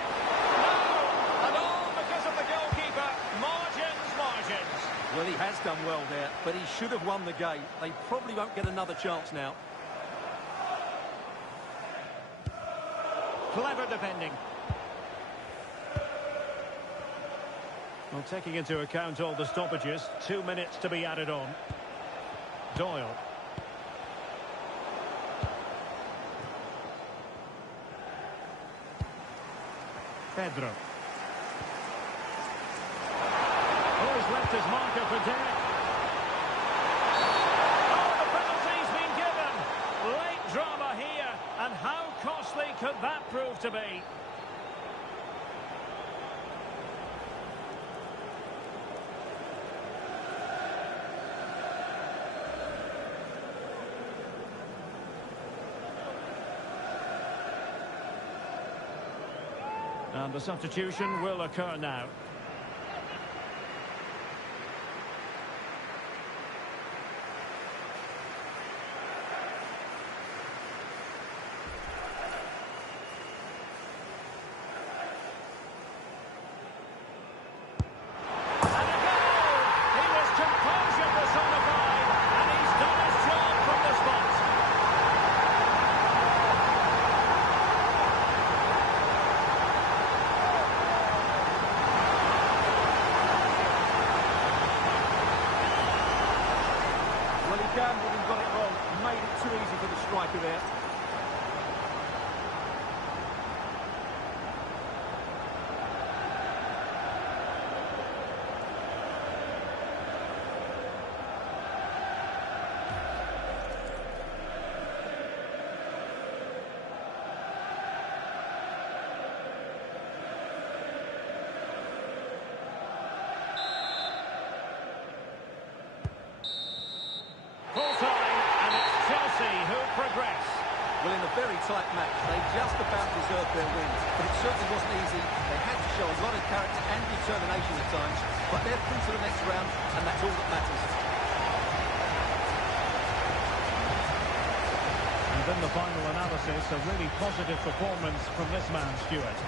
No! And all because of the goalkeeper. Margins. Well, he has done well there, but he should have won the game. They probably won't get another chance now. Clever defending. Well, taking into account all the stoppages, 2 minutes to be added on. Doyle. Pedro. Oh, he's left his marker for dead. Oh, the penalty's been given. Late drama here. And how costly could that prove to be? And the substitution will occur now. And a goal! He was composure personified, and he's done his job from the spot. Well, he gambled and got it wrong. Made it too easy for the striker there. Full time, and it's Chelsea who progress. Well, in a very tight match, they just about deserved their wins, but it certainly wasn't easy. They had to show a lot of character and determination at times, but they're through to the next round, and that's all that matters. And in the final analysis, a really positive performance from this man, Stuart.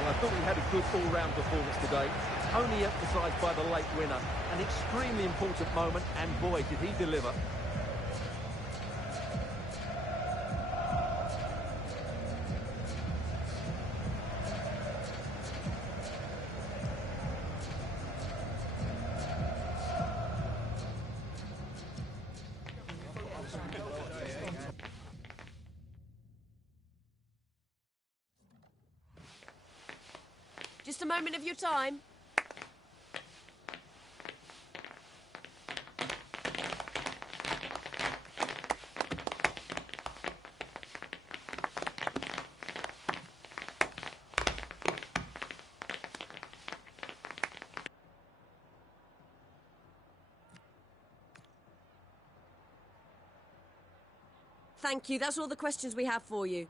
Well, I thought he had a good all-round performance today, only emphasised by the late winner. An extremely important moment, and boy, did he deliver. Just a moment of your time. Thank you. That's all the questions we have for you.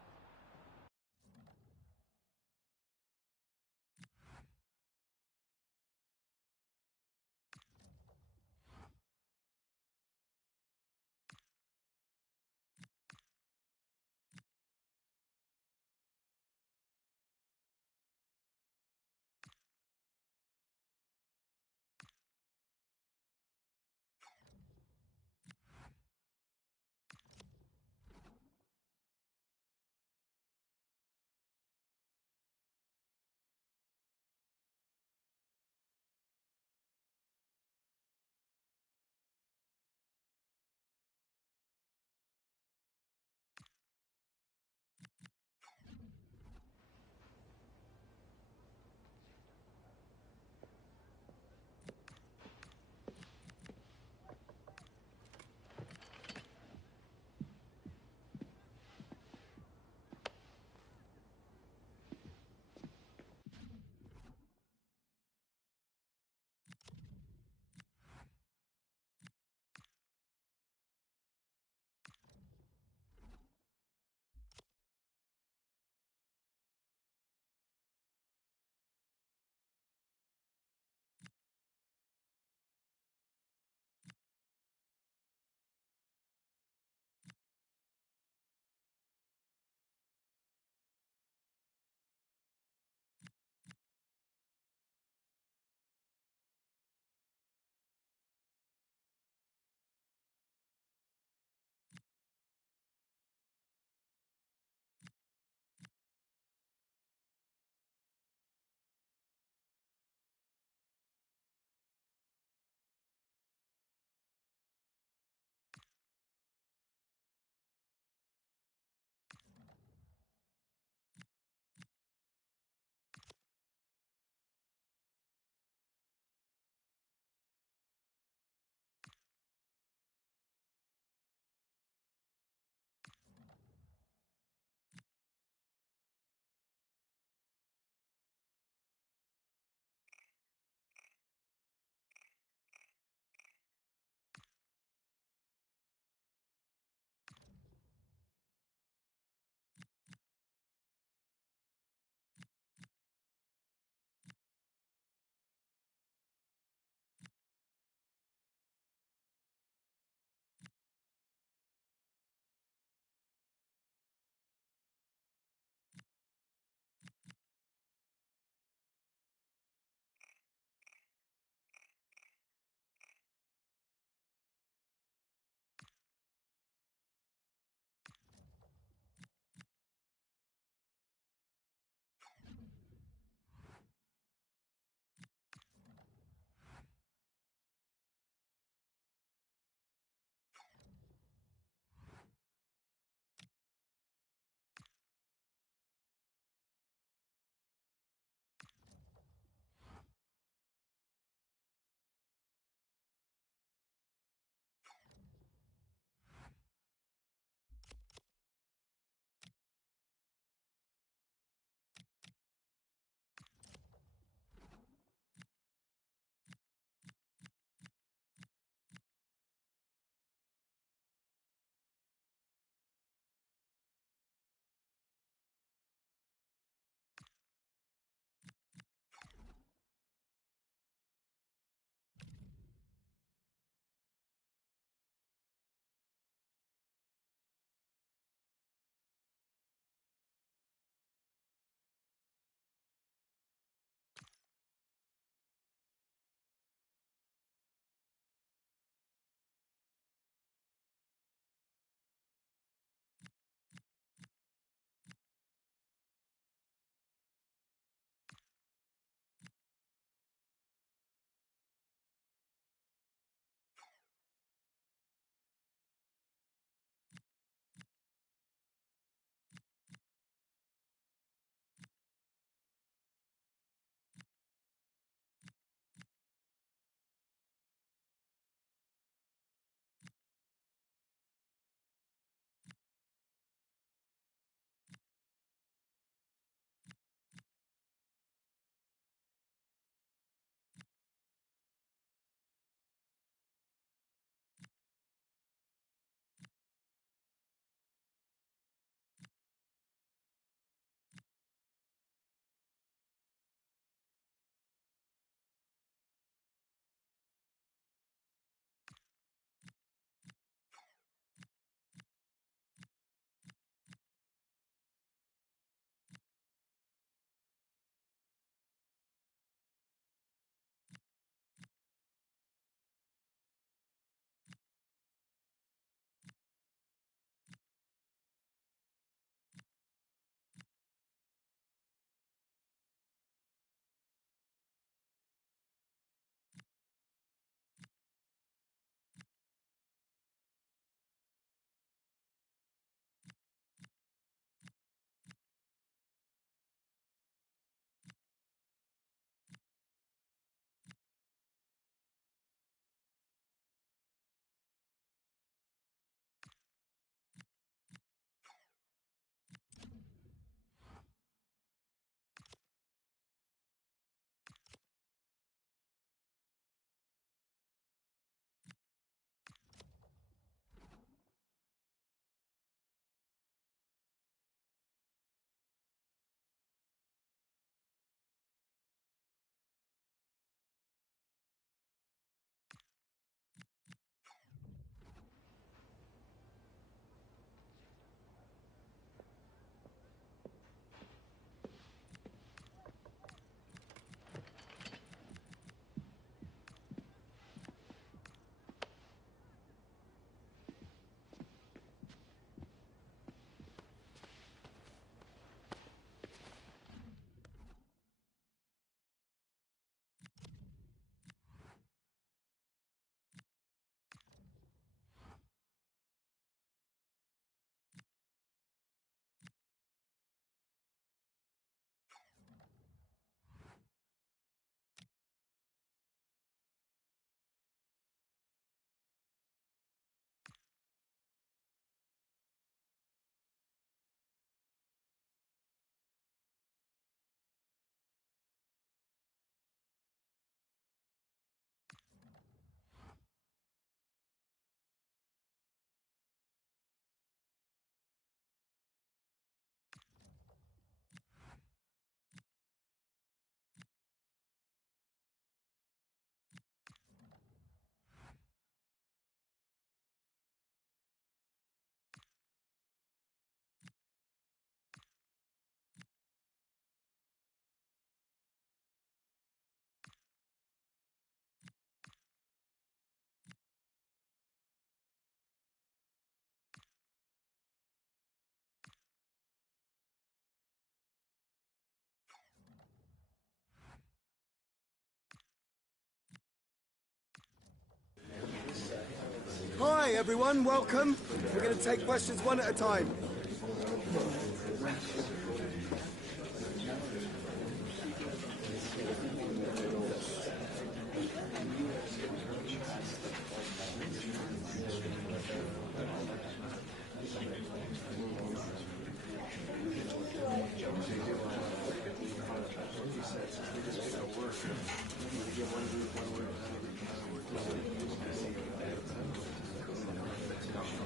Hi everyone, welcome. We're going to take questions one at a time.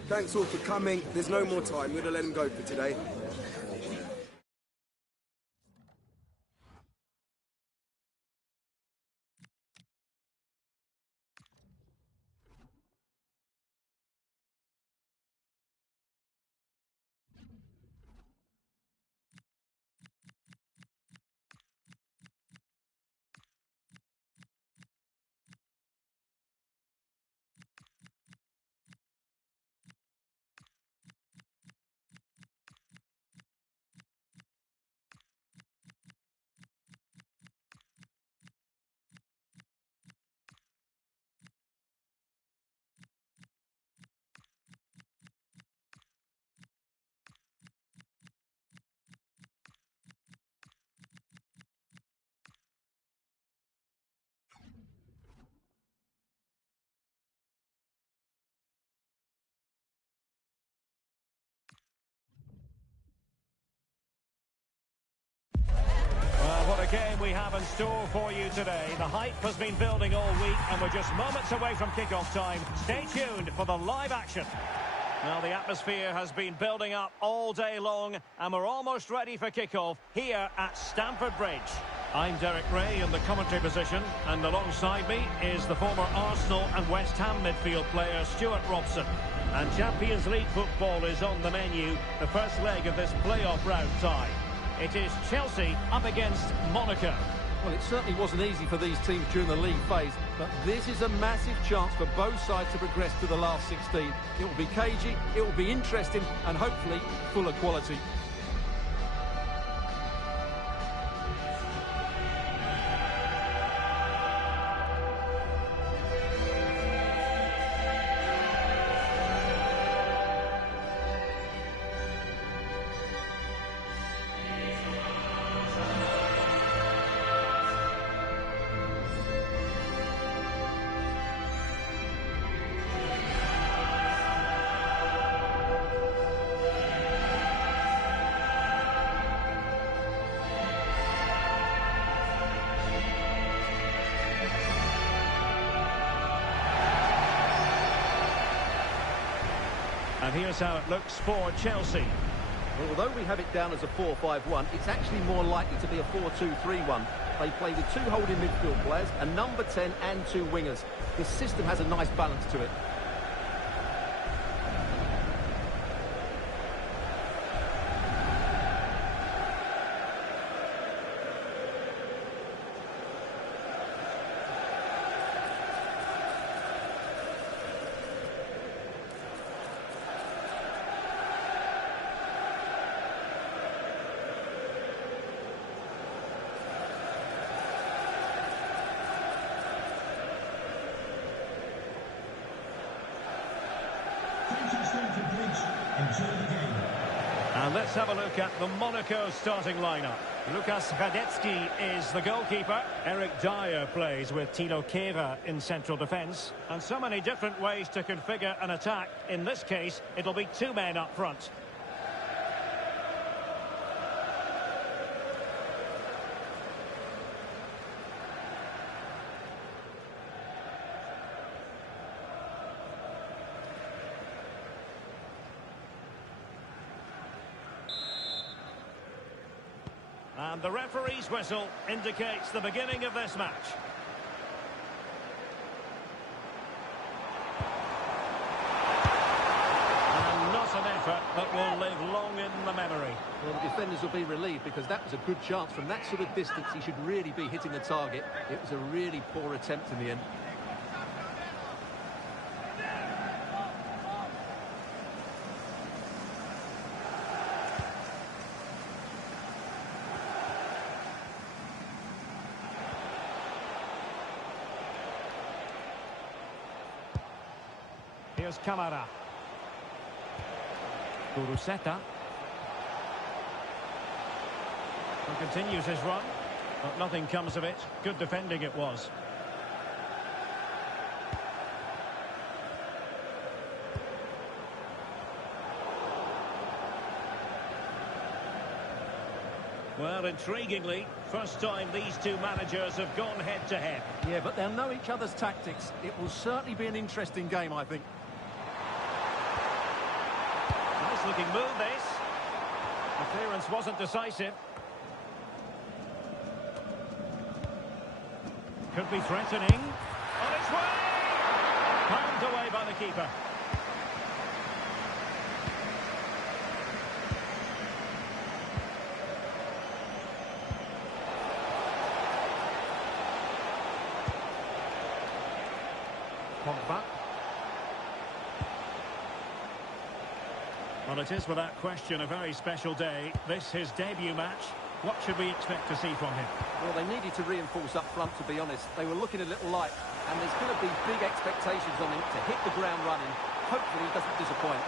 Thanks all for coming. There's no more time. We're going to let him go for today. What a game we have in store for you today. The hype has been building all week and we're just moments away from kick-off time. Stay tuned for the live action. Now the atmosphere has been building up all day long and we're almost ready for kick-off here at Stamford Bridge. I'm Derek Ray in the commentary position and alongside me is the former Arsenal and West Ham midfield player Stuart Robson. And Champions League football is on the menu, the first leg of this playoff round tie. It is Chelsea up against Monaco. Well, it certainly wasn't easy for these teams during the league phase, but this is a massive chance for both sides to progress to the last 16. It will be cagey, it will be interesting, and hopefully full of quality. And here's how it looks for Chelsea. Well, although we have it down as a 4-5-1, it's actually more likely to be a 4-2-3-1. They play with two holding midfield players, a number 10 and two wingers. The system has a nice balance to it. Thank you, Stamford Bridge. Enjoy the game. And let's have a look at the Monaco starting lineup. Lukas Hradecky is the goalkeeper. Eric Dyer plays with Tilo Kehrer in central defence. And so many different ways to configure an attack. In this case, it'll be two men up front. And the referee's whistle indicates the beginning of this match. And not an effort that will live long in the memory. Well, the defenders will be relieved because that was a good chance. From that sort of distance, he should really be hitting the target. It was a really poor attempt in the end. Here's Camara. Guruseta. And continues his run, but nothing comes of it. Good defending it was. Well, intriguingly, first time these two managers have gone head-to-head. Yeah, but they'll know each other's tactics. It will certainly be an interesting game, I think. Nice looking move, this. The clearance wasn't decisive. Could be threatening. On its way! Palmed away by the keeper. Pogba. Well, it is without question a very special day. This his debut match. What should we expect to see from him? Well, they needed to reinforce up front, to be honest. They were looking a little light, and there's going to be big expectations on him to hit the ground running. Hopefully he doesn't disappoint.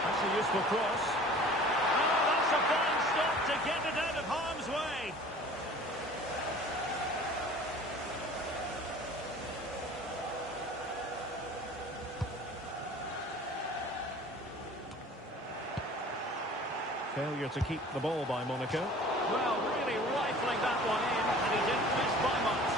That's a useful cross. Oh, that's a fine stop to get it out of harm's way. Failure to keep the ball by Monaco. Well, really rifling that one in, and he didn't miss by much.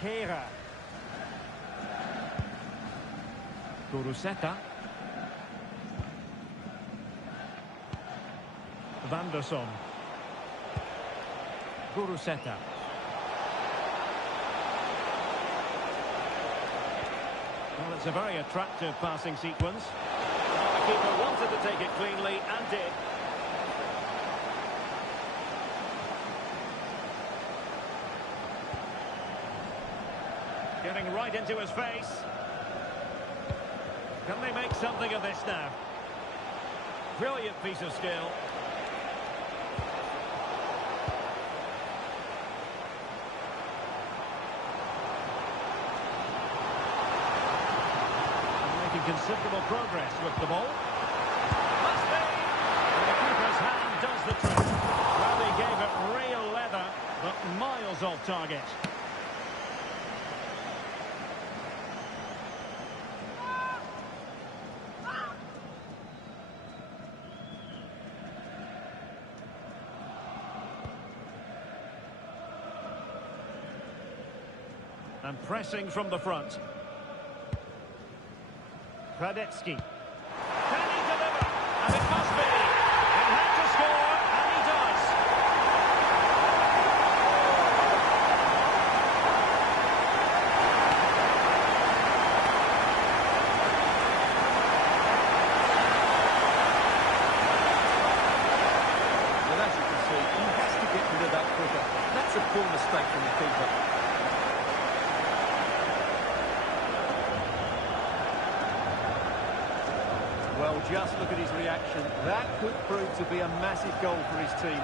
Kehrer. Guruseta. Vanderson. Guruseta. Well, it's a very attractive passing sequence. Well, the keeper wanted to take it cleanly and did. Getting right into his face. Can they make something of this now? Brilliant piece of skill. Making considerable progress with the ball. Must be! And the keeper's hand does the trick. Well, he gave it real leather, but miles off target. And pressing from the front. Radetsky. Can he deliver? And it must be. He had to score, and he does. Well, as you can see, he has to get rid of that quicker. That's a poor mistake from the keeper. Well, just look at his reaction. That could prove to be a massive goal for his team.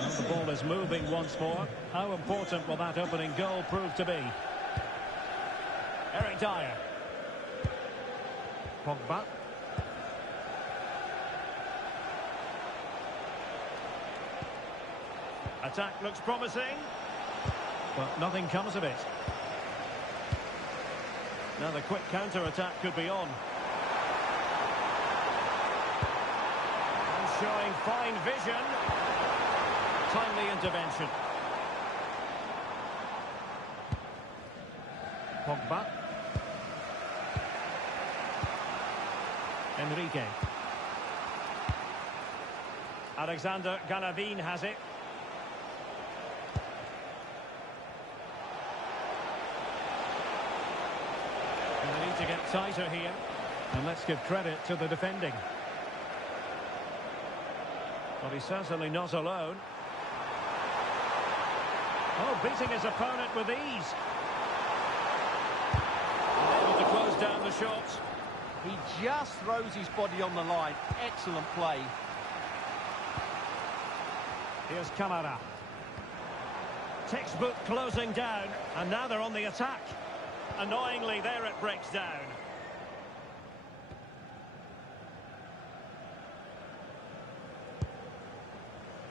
Well, the ball is moving once more. How important will that opening goal prove to be? Eric Dyer. Pogba. Attack looks promising, but nothing comes of it. Now the quick counter-attack could be on. And showing fine vision. Timely intervention. Pogba. Enrique. Alexander Ganavin has it. get tighter here. And let's give credit to the defending. But he's certainly not alone. Oh, beating his opponent with ease. And able to close down the shot. He just throws his body on the line. Excellent play. Here's Kamara. Textbook closing down, and now they're on the attack. Annoyingly, there it breaks down.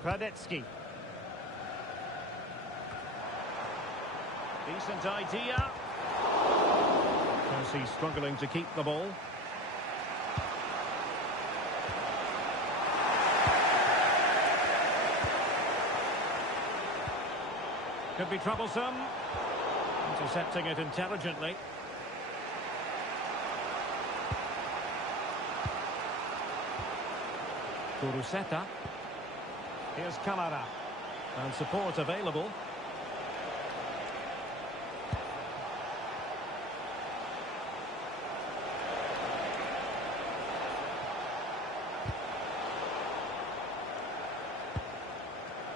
Kradetsky. Decent idea. Chelsea struggling to keep the ball. Could be troublesome. Intercepting it intelligently. Kuruseta. Here's Kamara. And support available.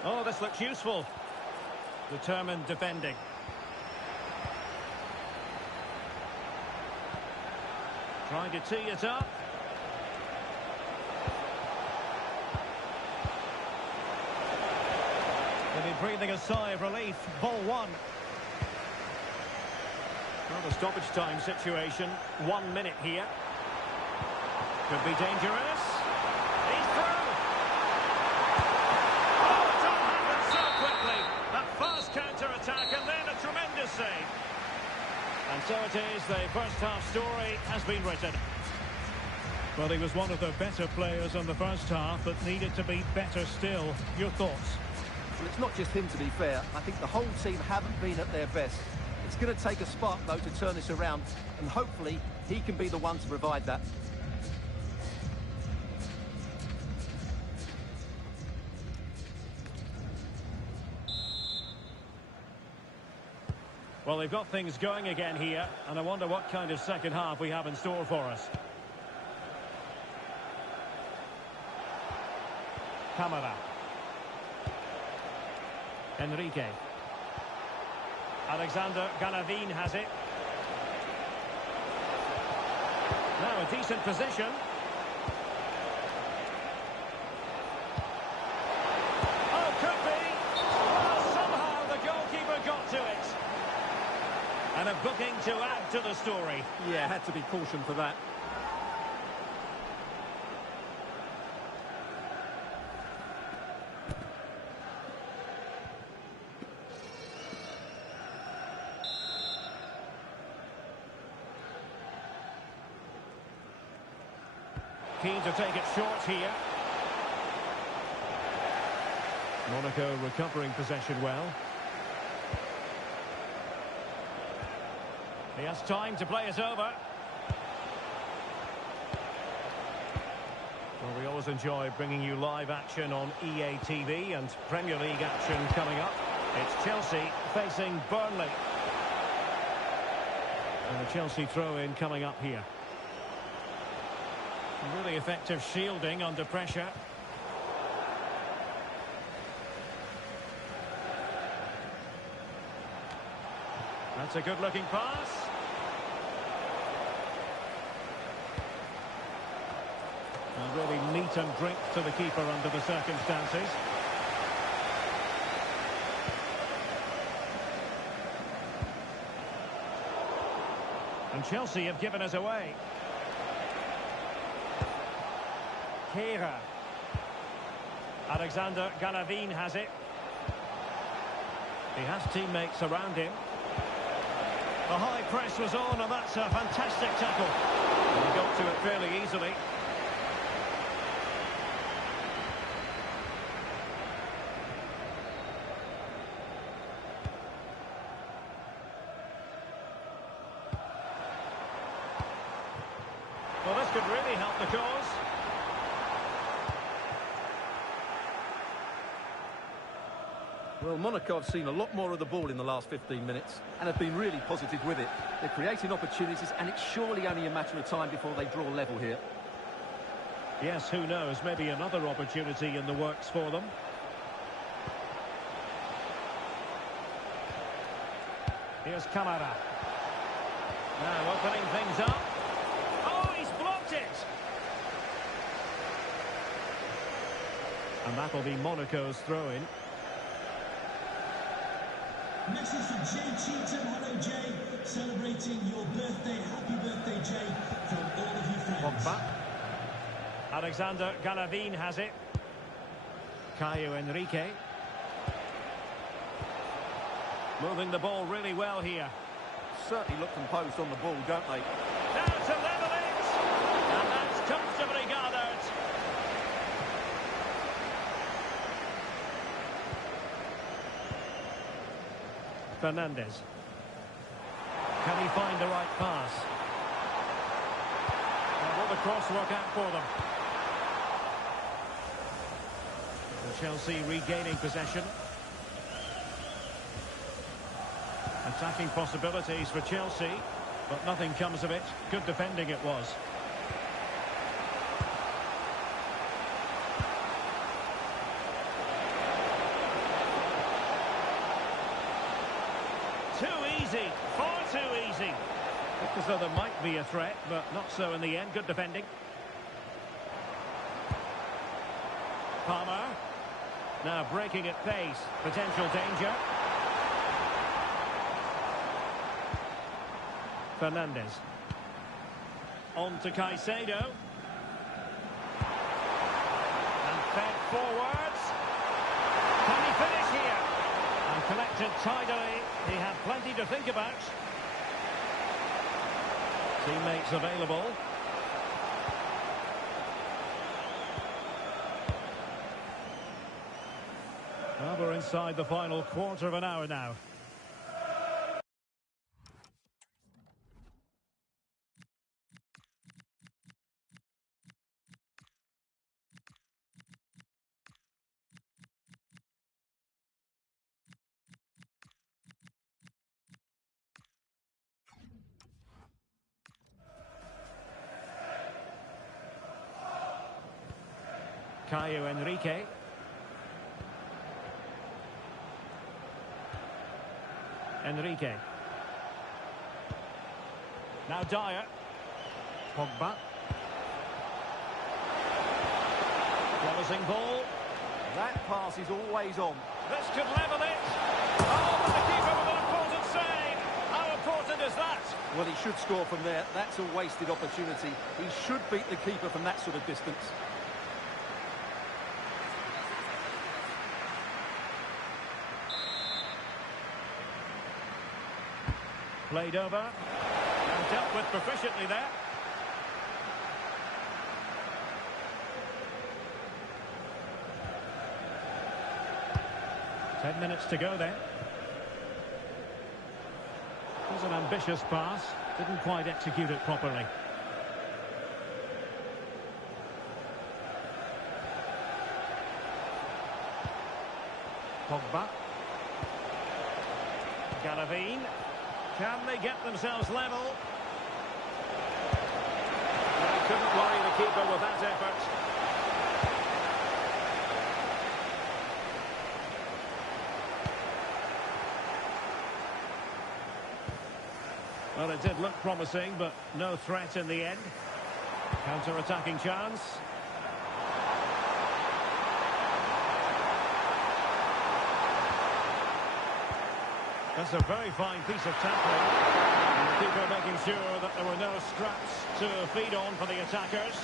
Oh, this looks useful. Determined defending. Trying to tee it up. Maybe breathing a sigh of relief. Ball one. Well, the stoppage time situation. 1 minute here. Could be dangerous. He's through. Oh, it all happened so quickly. That fast counter-attack and then a tremendous save. And so it is, the first half story has been written. Well, he was one of the better players in the first half, but needed to be better still. Your thoughts? Well, it's not just him, to be fair. I think the whole team haven't been at their best. It's going to take a spark, though, to turn this around, and hopefully he can be the one to provide that. Well, they've got things going again here, and I wonder what kind of second half we have in store for us. Kamara. Enrique. Alexander Galavin has it. Now a decent position. Oh, could be. Well, somehow the goalkeeper got to it. And a booking to add to the story. Yeah, had to be cautioned for that. Keen to take it short here. Monaco recovering possession well. He has time to play it over. Well, we always enjoy bringing you live action on EA TV and Premier League action coming up. It's Chelsea facing Burnley. And the Chelsea throw-in coming up here. Really effective shielding under pressure. That's a good-looking pass. A really meat and drink to the keeper under the circumstances. And Chelsea have given us away. Kehrer. Alexander Galavin has it. He has teammates around him. The high press was on, and that's a fantastic tackle. And he got to it fairly easily. Well, this could really help the cause. Well, Monaco have seen a lot more of the ball in the last 15 minutes and have been really positive with it. They're creating opportunities, and it's surely only a matter of time before they draw level here. Yes, who knows? Maybe another opportunity in the works for them. Here's Camara. Now opening things up. Oh, he's blocked it! And that'll be Monaco's throw-in. Message from Jay Cheatham. Hello, Jay. Celebrating your birthday. Happy birthday, Jay, from all of your friends. Pogba. Alexander Galavin has it. Caio Henrique. Moving the ball really well here. Certainly look composed on the ball, don't they? Now to level it! And that's comfortably gathered. Fernandes. Can he find the right pass? And will the cross work out for them? And Chelsea regaining possession. Attacking possibilities for Chelsea, but nothing comes of it. Good defending it was. Too easy, far too easy. Looked as though there might be a threat, but not so in the end. Good defending. Palmer. Now breaking at pace. Potential danger. Fernandes. On to Caicedo. And fed forwards. Can he finish here? And collected tidily. He had plenty to think about. Teammates available. Well, we're inside the final quarter of an hour now. Caio Henrique. Enrique. Now Dyer. Pogba. Promising ball. That pass is always on. This could level it. Oh, but the keeper with an important save. How important is that? Well, he should score from there. That's a wasted opportunity. He should beat the keeper from that sort of distance. Played over. And dealt with proficiently there. Ten minutes to go then. It was an ambitious pass. Didn't quite execute it properly. Pogba. Galavin. Can they get themselves level? They couldn't worry the keeper with that effort. Well, it did look promising, but no threat in the end. Counter-attacking chance. That's a very fine piece of tackling. And the keeper making sure that there were no scraps to feed on for the attackers.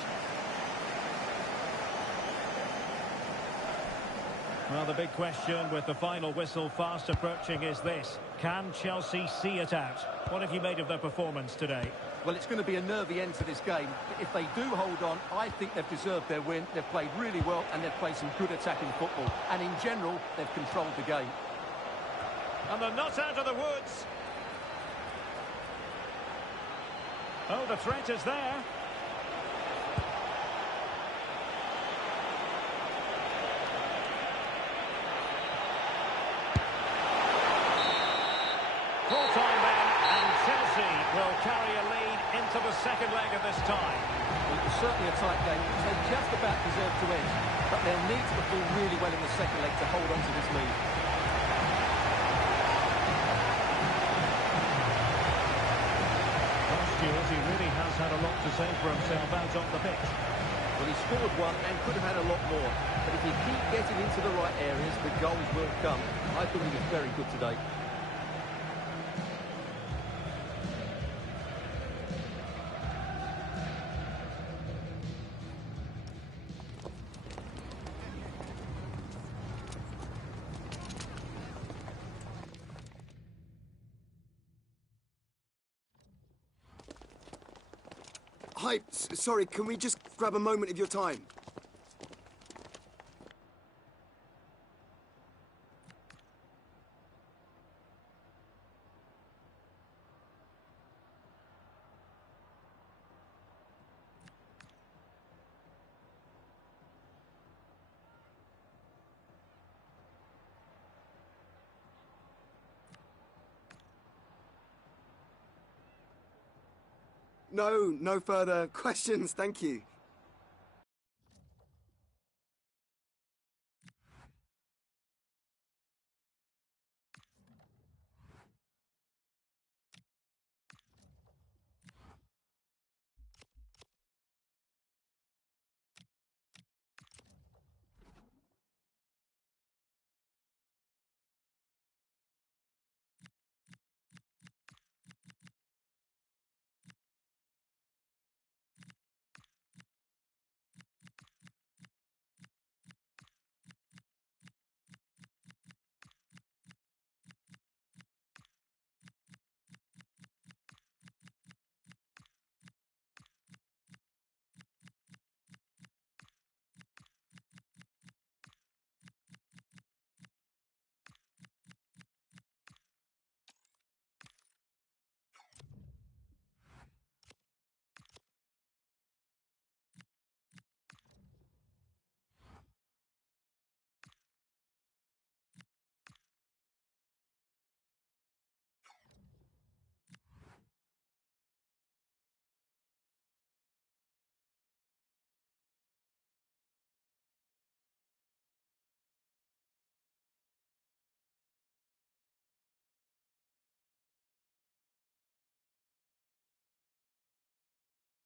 Well, the big question with the final whistle fast approaching is this. Can Chelsea see it out? What have you made of their performance today? Well, it's going to be a nervy end to this game. If they do hold on, I think they've deserved their win. They've played really well and they've played some good attacking football. And in general, they've controlled the game. And they're not out of the woods. Oh, the threat is there. into the second leg of this tie. It was certainly a tight game. They just about deserved to end, but they'll need to perform really well in the second leg to hold on to this lead. Well, Stuart, he really has had a lot to say for himself out on the pitch. Well, he scored one and could have had a lot more. But if you keep getting into the right areas, the goals will come. I thought he was very good today. Hi, sorry, can we just grab a moment of your time? No further questions, thank you.